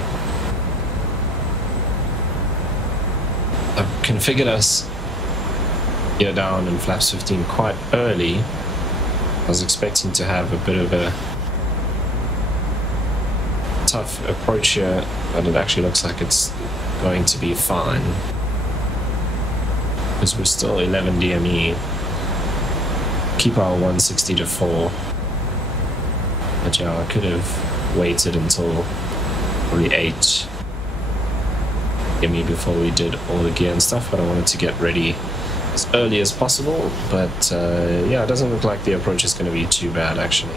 I've configured us gear down and flaps 15 quite early. I was expecting to have a bit of a tough approach here, but it actually looks like it's going to be fine. Because we're still 11 DME. Keep our 160 to 4. But yeah, I could have waited until probably 8 DME before we did all the gear and stuff, but I wanted to get ready as early as possible. But yeah, it doesn't look like the approach is going to be too bad actually.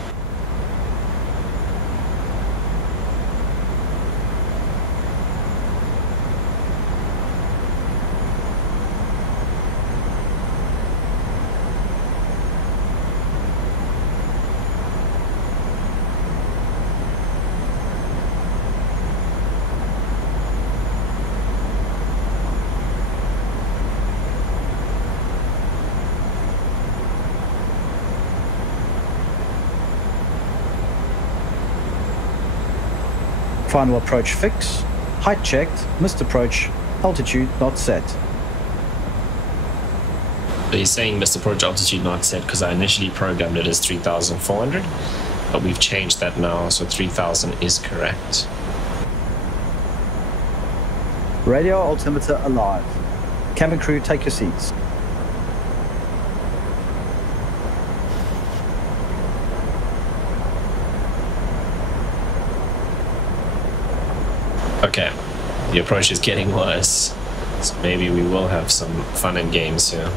Final approach fix. Height checked. Missed approach. Altitude not set. So he's saying missed approach altitude not set because I initially programmed it as 3,400, but we've changed that now, so 3,000 is correct. Radio altimeter alive. Cabin crew, take your seats. Okay, The approach is getting worse. So maybe we will have some fun and games here.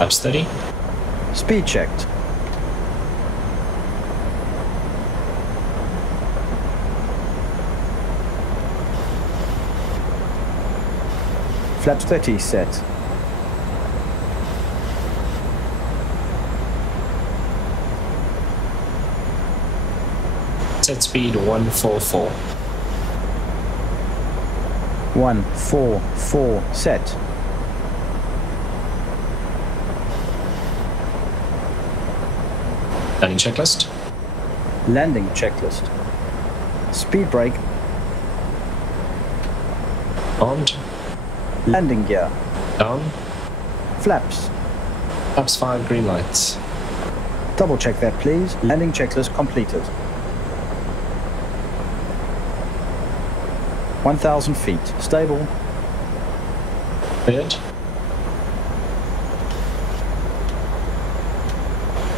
Up steady. Speed checked. Flaps 30 set. Set speed 144. 144 set. Landing checklist. Landing checklist. Speed brake. Armed. Landing gear. Down. Flaps. Flaps 5 green lights. Double check that please. Landing checklist completed. 1,000 feet. Stable. Cleared.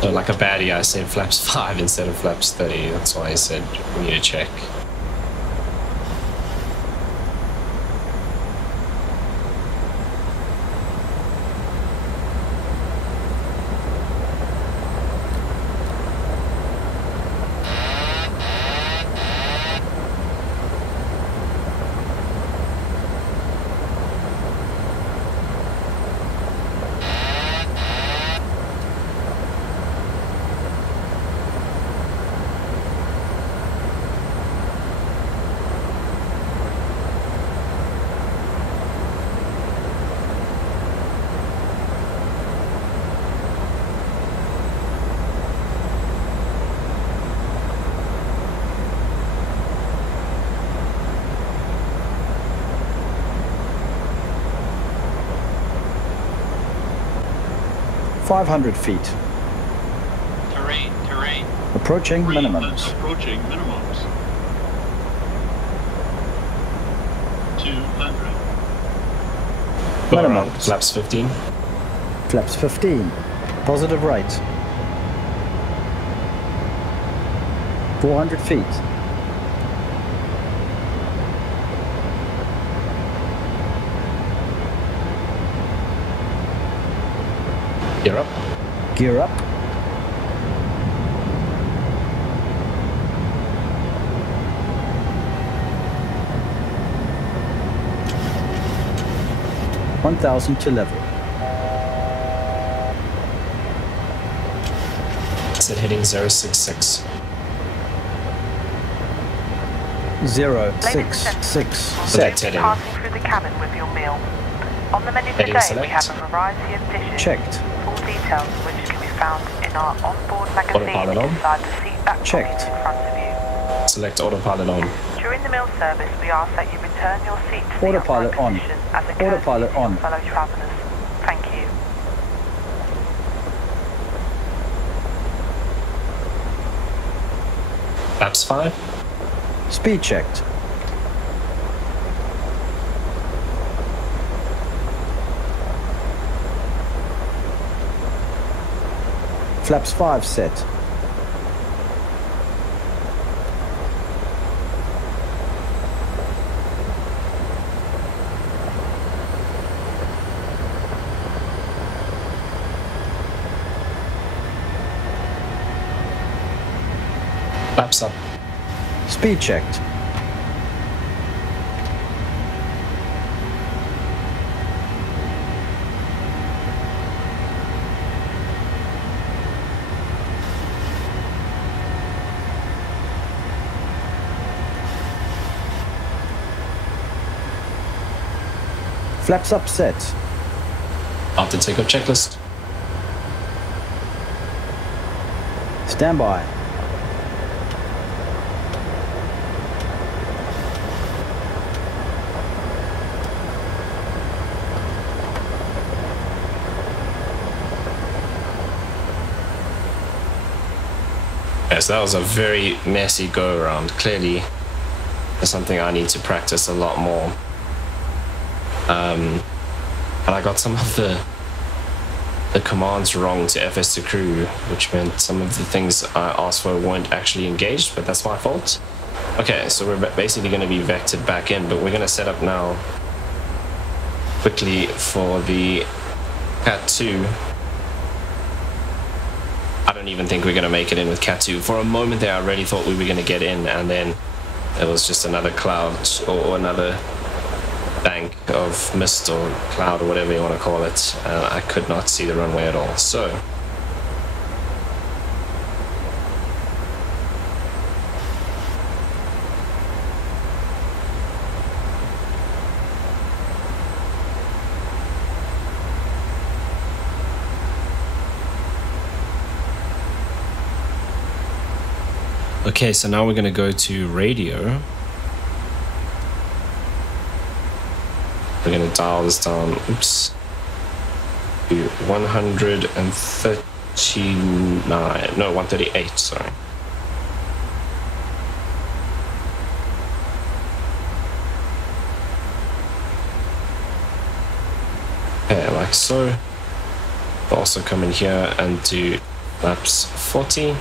So like a baddie, I said flaps 5 instead of flaps 30. That's why I said we need to check. $500 feet. Terrain. Approaching minimums. Approaching minimums. 200. Minimum. Flaps 15. Flaps 15. Positive right. 400 feet. Gear up. Gear up. $1,000 to level. Exit heading 066. 066 set. Heading. Passing through the cabin with your meal. On the menu Heading today, select. we have a variety of dishes. Checked. Full details of which can be found in our onboard magazine Autopilot on. inside the seat back Checked. pocket in front of you. Select autopilot on. During the meal service, we ask that you return your seat to Autopilot the on. upright position as a courtesy Autopilot to your on. fellow travellers. Thank you. Flaps 5. Speed checked. Flaps 5 set. Flaps up. Speed checked. Flaps up set. After takeoff checklist. Stand by. Okay, so that was a very messy go around. Clearly, it's something I need to practice a lot more. And I got some of the commands wrong to FS2Crew, which meant some of the things I asked for weren't actually engaged, but that's my fault. Okay, so we're basically going to be vectored back in, but we're going to set up now quickly for the Cat 2. I don't even think we're going to make it in with Cat 2. For a moment there, I really thought we were going to get in, and then it was just another cloud or another bank of mist or cloud or whatever you want to call it. I could not see the runway at all. So okay, so now we're going to go to radio. We're going to dial this down, oops, to 139, no, 138, sorry. Okay, like so. We'll also come in here and do flaps 40.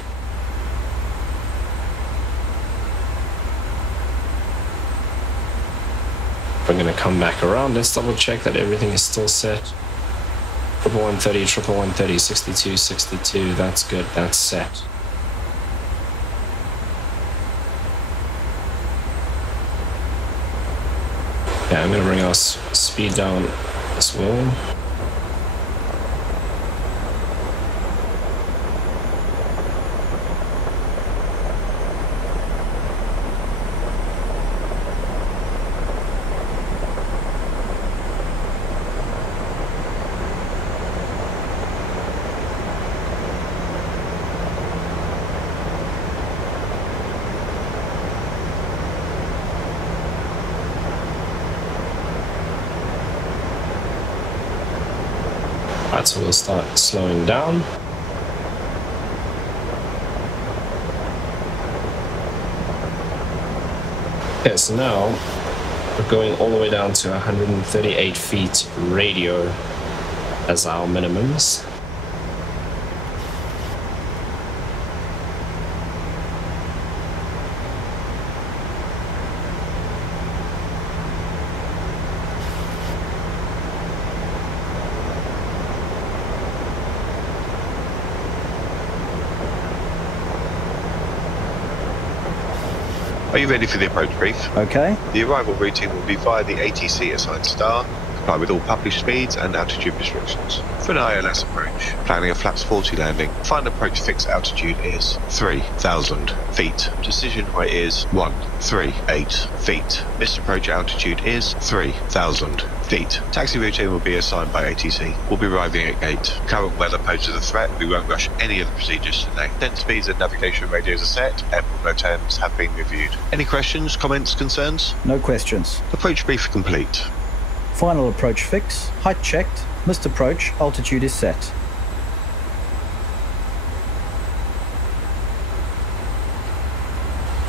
We're going to come back around. Let's double check that everything is still set. 130, 130, 62, 62. That's good. That's set. Yeah, I'm going to bring our speed down as well. Right, so we'll start slowing down. Okay, so now we're going all the way down to 138 feet radio as our minimums. Are you ready for the approach brief? Okay. The arrival routine will be via the ATC assigned star, comply with all published speeds and altitude restrictions. For an ILS approach, planning a flaps 40 landing, final approach fixed altitude is 3,000 feet. Decision height is 138 feet. Missed approach altitude is 3,000 feet. Taxi routine will be assigned by ATC. We'll be arriving at gate. Current weather poses a threat. We won't rush any of the procedures today. Descent speeds and navigation radios are set. Airport attempts have been reviewed. Any questions, comments, concerns? No questions. Approach brief complete. Final approach fix. Height checked. Missed approach. Altitude is set.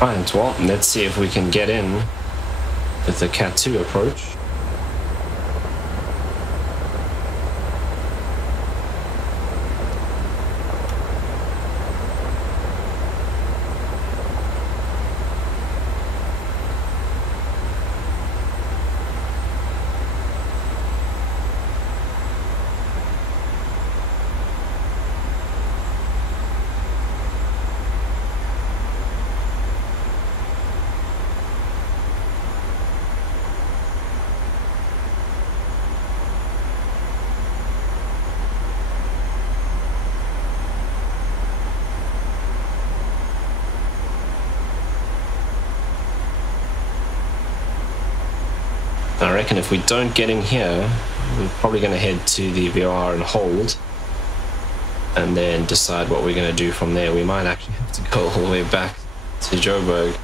Right, well, let's see if we can get in with the Cat 2 approach. I reckon if we don't get in here, we're probably going to head to the VR and hold, and then decide what we're going to do from there. We might actually have to go all the way back to Joburg.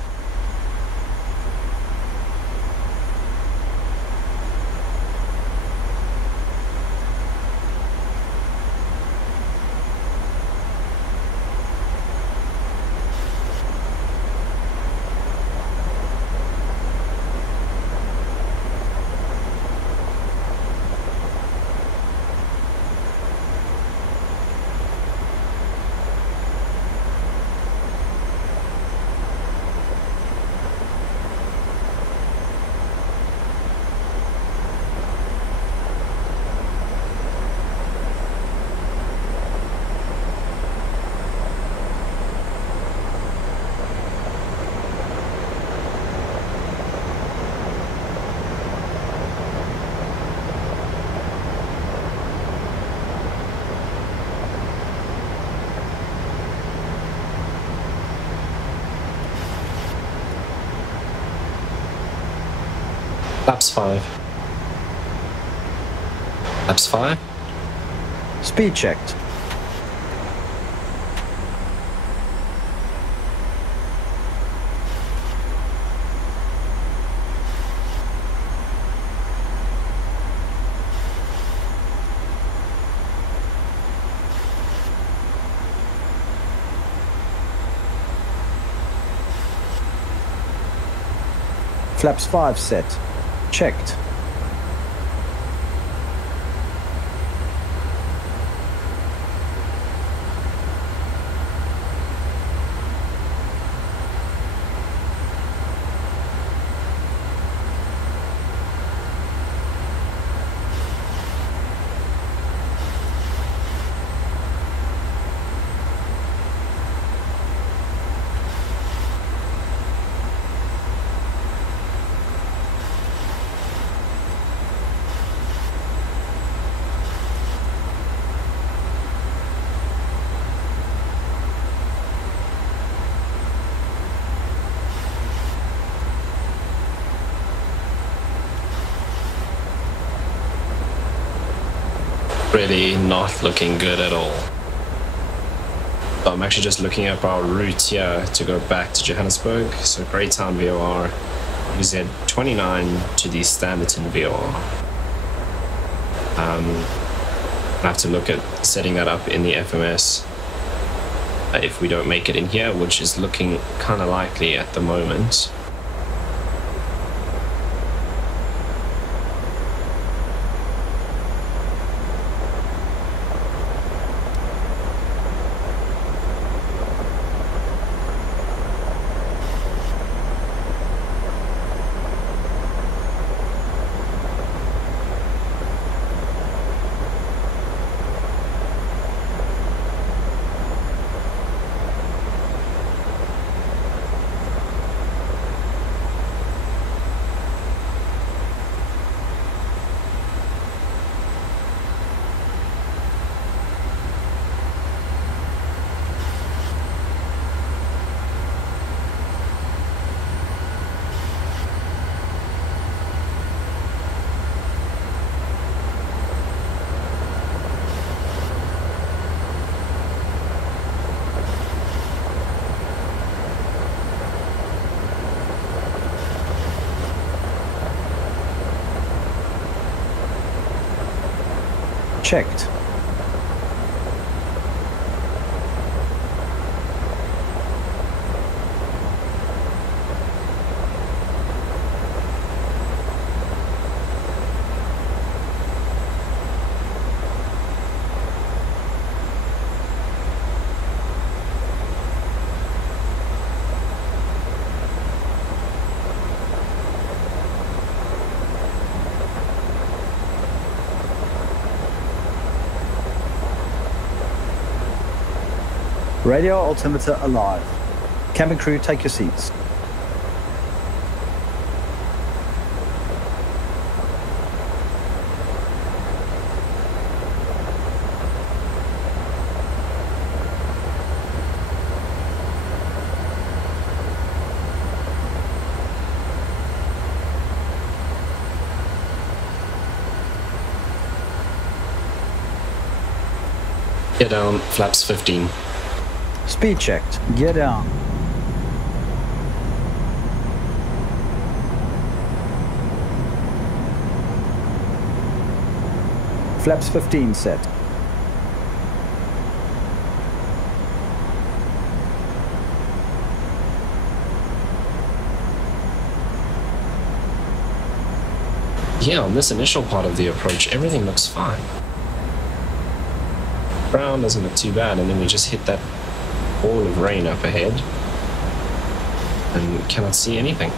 Flaps 5. Flaps 5. Speed checked. Flaps 5 set. Checked. Really not looking good at all. So I'm actually just looking up our route here to go back to Johannesburg. So Greytown VOR, UZ29 to the Standerton VOR. I have to look at setting that up in the FMS if we don't make it in here, which is looking kind of likely at the moment. Checked. Radio altimeter alive. Cabin crew, take your seats. Get down, flaps 15. Speed checked. Gear down. Flaps 15 set. Yeah, on this initial part of the approach, everything looks fine. Ground doesn't look too bad, and then we just hit that ball of rain up ahead and cannot see anything.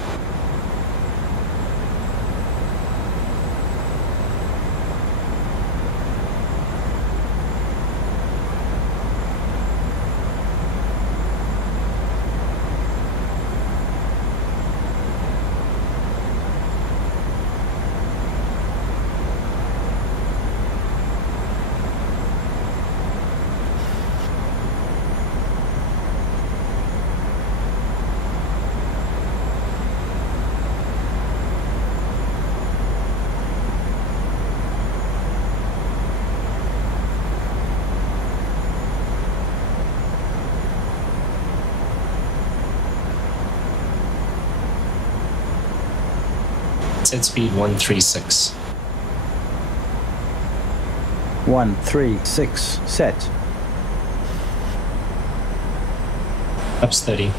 set speed 136. 136 set. Flaps 30.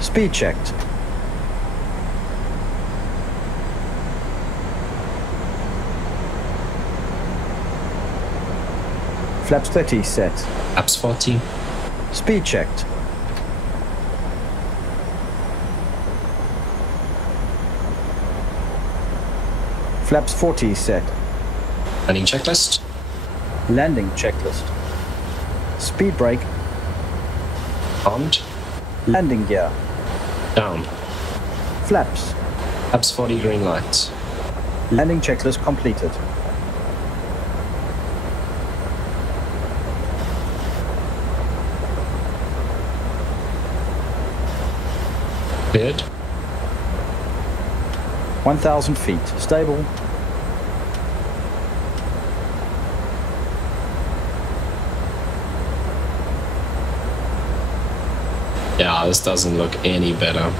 Speed checked. Flaps 30 set. Flaps 40. Speed checked. Flaps 40 set. Landing checklist. Landing checklist. Speed brake. Armed. Landing gear. Down. Flaps. Flaps 40 green light. Landing checklist completed. Cleared. 1,000 feet. Stable. Yeah, this doesn't look any better.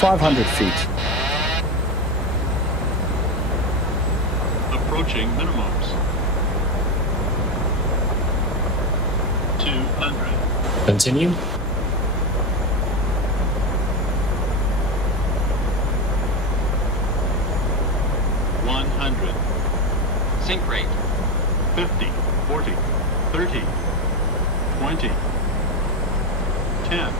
$500 feet. Approaching minimums. 200. Continue. Sync rate. 50, 40, 30, 20, 10.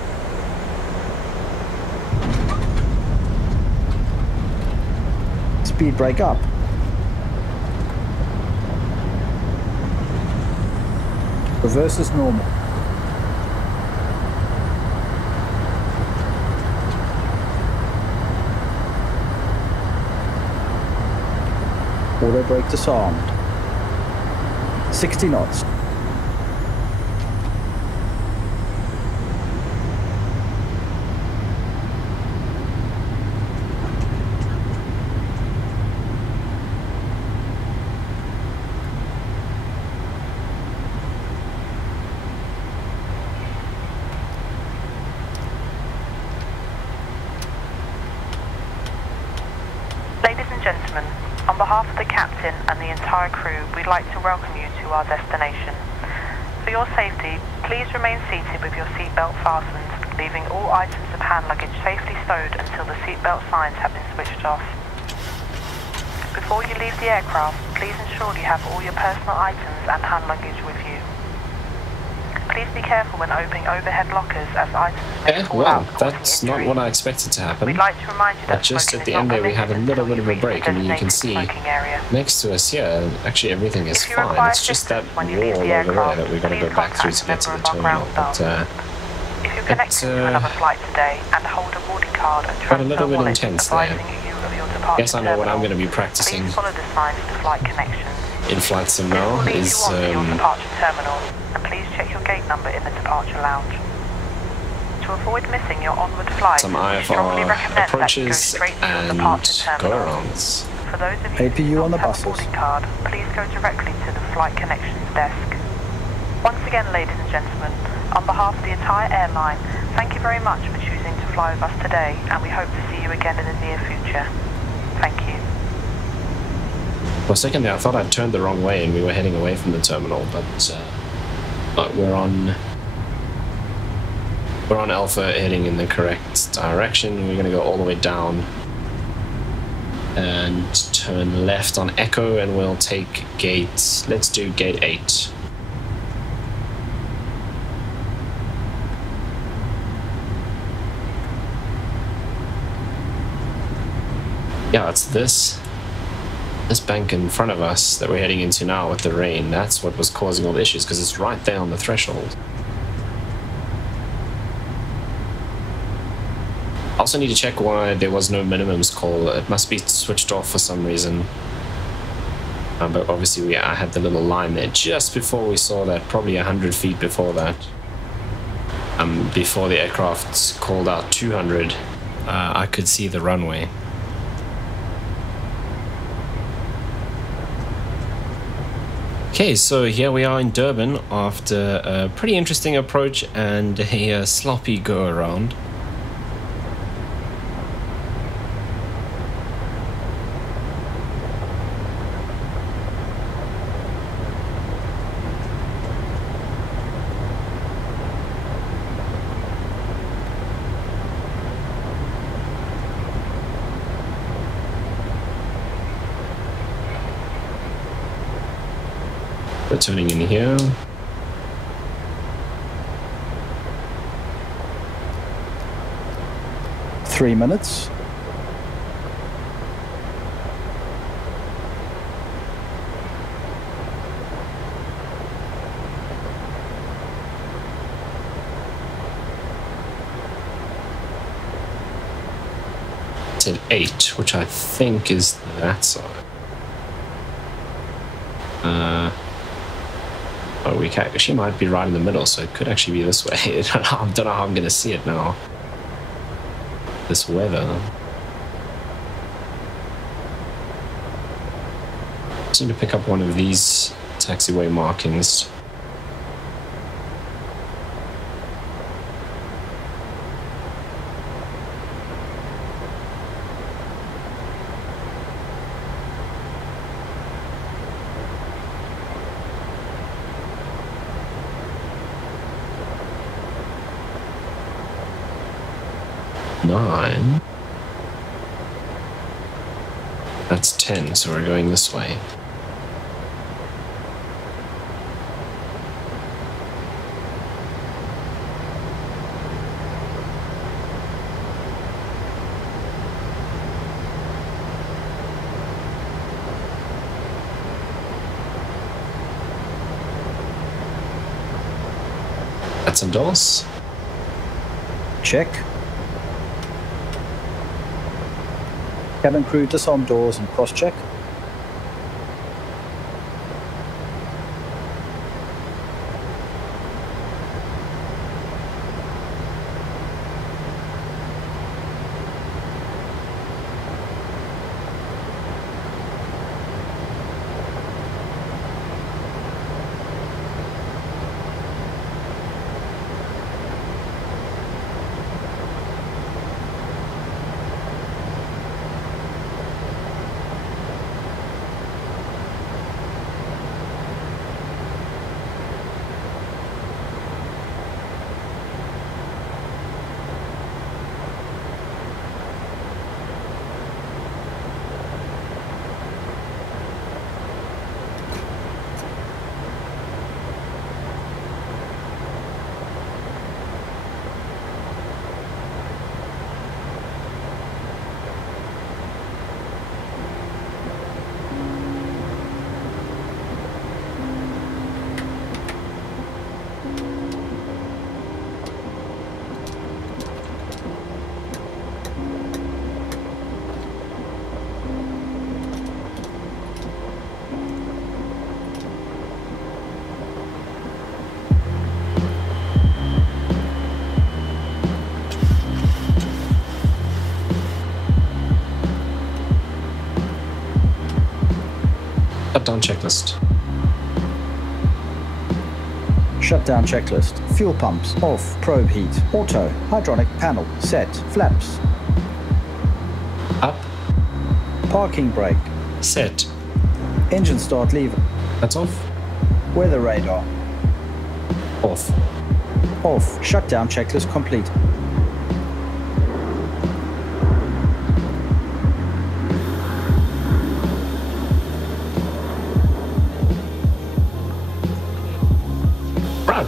Speed brake up. Reverse is normal. Auto brake disarmed. 60 knots. Ladies and gentlemen, on behalf of the captain and the entire crew, we'd like to welcome you to our destination. For your safety, please remain seated with your seatbelt fastened, leaving all items of hand luggage safely stowed until the seatbelt signs have been switched off. Before you leave the aircraft, please ensure you have all your personal items and hand luggage with you. Please be careful when opening overhead lockers as items may fall Well, out, causing that's not what I expected to happen. We'd like to remind you that But just smoking at the is not end there we have a permitted little until bit of a you break. reach I mean, you can the see smoking area. next to us here, actually everything is If you fine. require It's just that assistance wall when you leave over the there aircraft, that we've got to please go back through to get contact to a the member of our terminal. ground staff. If you're connected to another flight today and hold a boarding card and got a transfer little bit wallet intense there. advising you of your departure Guess I know what I'm terminal, going to be practicing please follow the signs to flight connections. in flight sim This now will lead is you on to your departure terminal, and please check your gate number in the departure lounge. To avoid missing your onward flight, some we strongly IFR recommend that you go approaches straight to your and departure terminal. go-arounds. For those of you APU who do on the not have a buses. boarding card, please go directly to the flight connections desk. Once again, ladies and gentlemen, on behalf of the entire airline, thank you very much for choosing to fly with us today, and we hope to see you again in the near future. Thank you. For a second there, I thought I'd turned the wrong way and we were heading away from the terminal, but we're on Alpha, heading in the correct direction. We're going to go all the way down and turn left on Echo, and we'll take gate. Let's do gate 8. Yeah, it's this. This bank in front of us that we're heading into now with the rain, that's what was causing all the issues, because it's right there on the threshold. I also need to check why there was no minimums call. It must be switched off for some reason. But obviously I had the little line there just before we saw that, probably 100 feet before that. Before the aircraft called out 200, I could see the runway. Okay, so here we are in Durban after a pretty interesting approach and a sloppy go around. Returning in here. Three minutes. Till 8, which I think is that side. Oh, we actually might be right in the middle, so it could actually be this way. I don't know how I'm going to see it now. This weather. Just need to pick up one of these taxiway markings. That's 10, so we're going this way. That's Addons. Check. Cabin crew, disarm doors and cross-check. Shutdown checklist. Shutdown checklist. Fuel pumps off. Probe heat. Auto. Hydronic panel set. Flaps. Up. Parking brake. Set. Engine start lever. That's off. Weather radar. Off. Off. Shutdown checklist complete.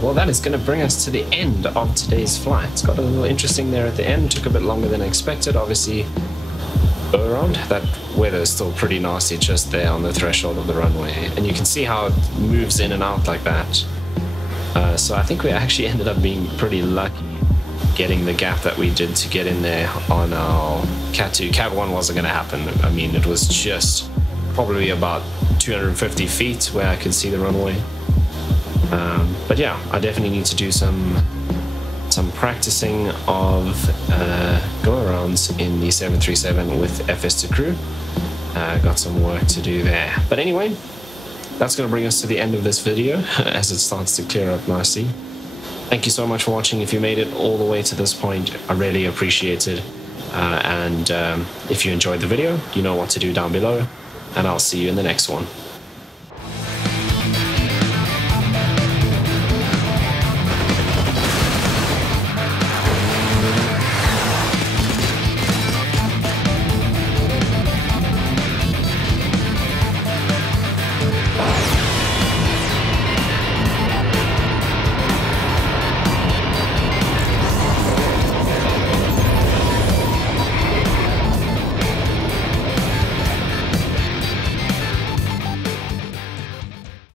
Well, that is going to bring us to the end of today's flight. It's got a little interesting there at the end. Took a bit longer than I expected. Obviously, go around. That weather is still pretty nasty just there on the threshold of the runway, and you can see how it moves in and out like that. So I think we actually ended up being pretty lucky getting the gap that we did to get in there on our Cat 2. Cat 1 wasn't going to happen. I mean, it was just probably about 250 feet where I could see the runway. But yeah, I definitely need to do some practicing of go-arounds in the 737 with FS2Crew. Got some work to do there. But anyway, that's going to bring us to the end of this video as it starts to clear up nicely. Thank you so much for watching. If you made it all the way to this point, I really appreciate it. And if you enjoyed the video, you know what to do down below, and I'll see you in the next one.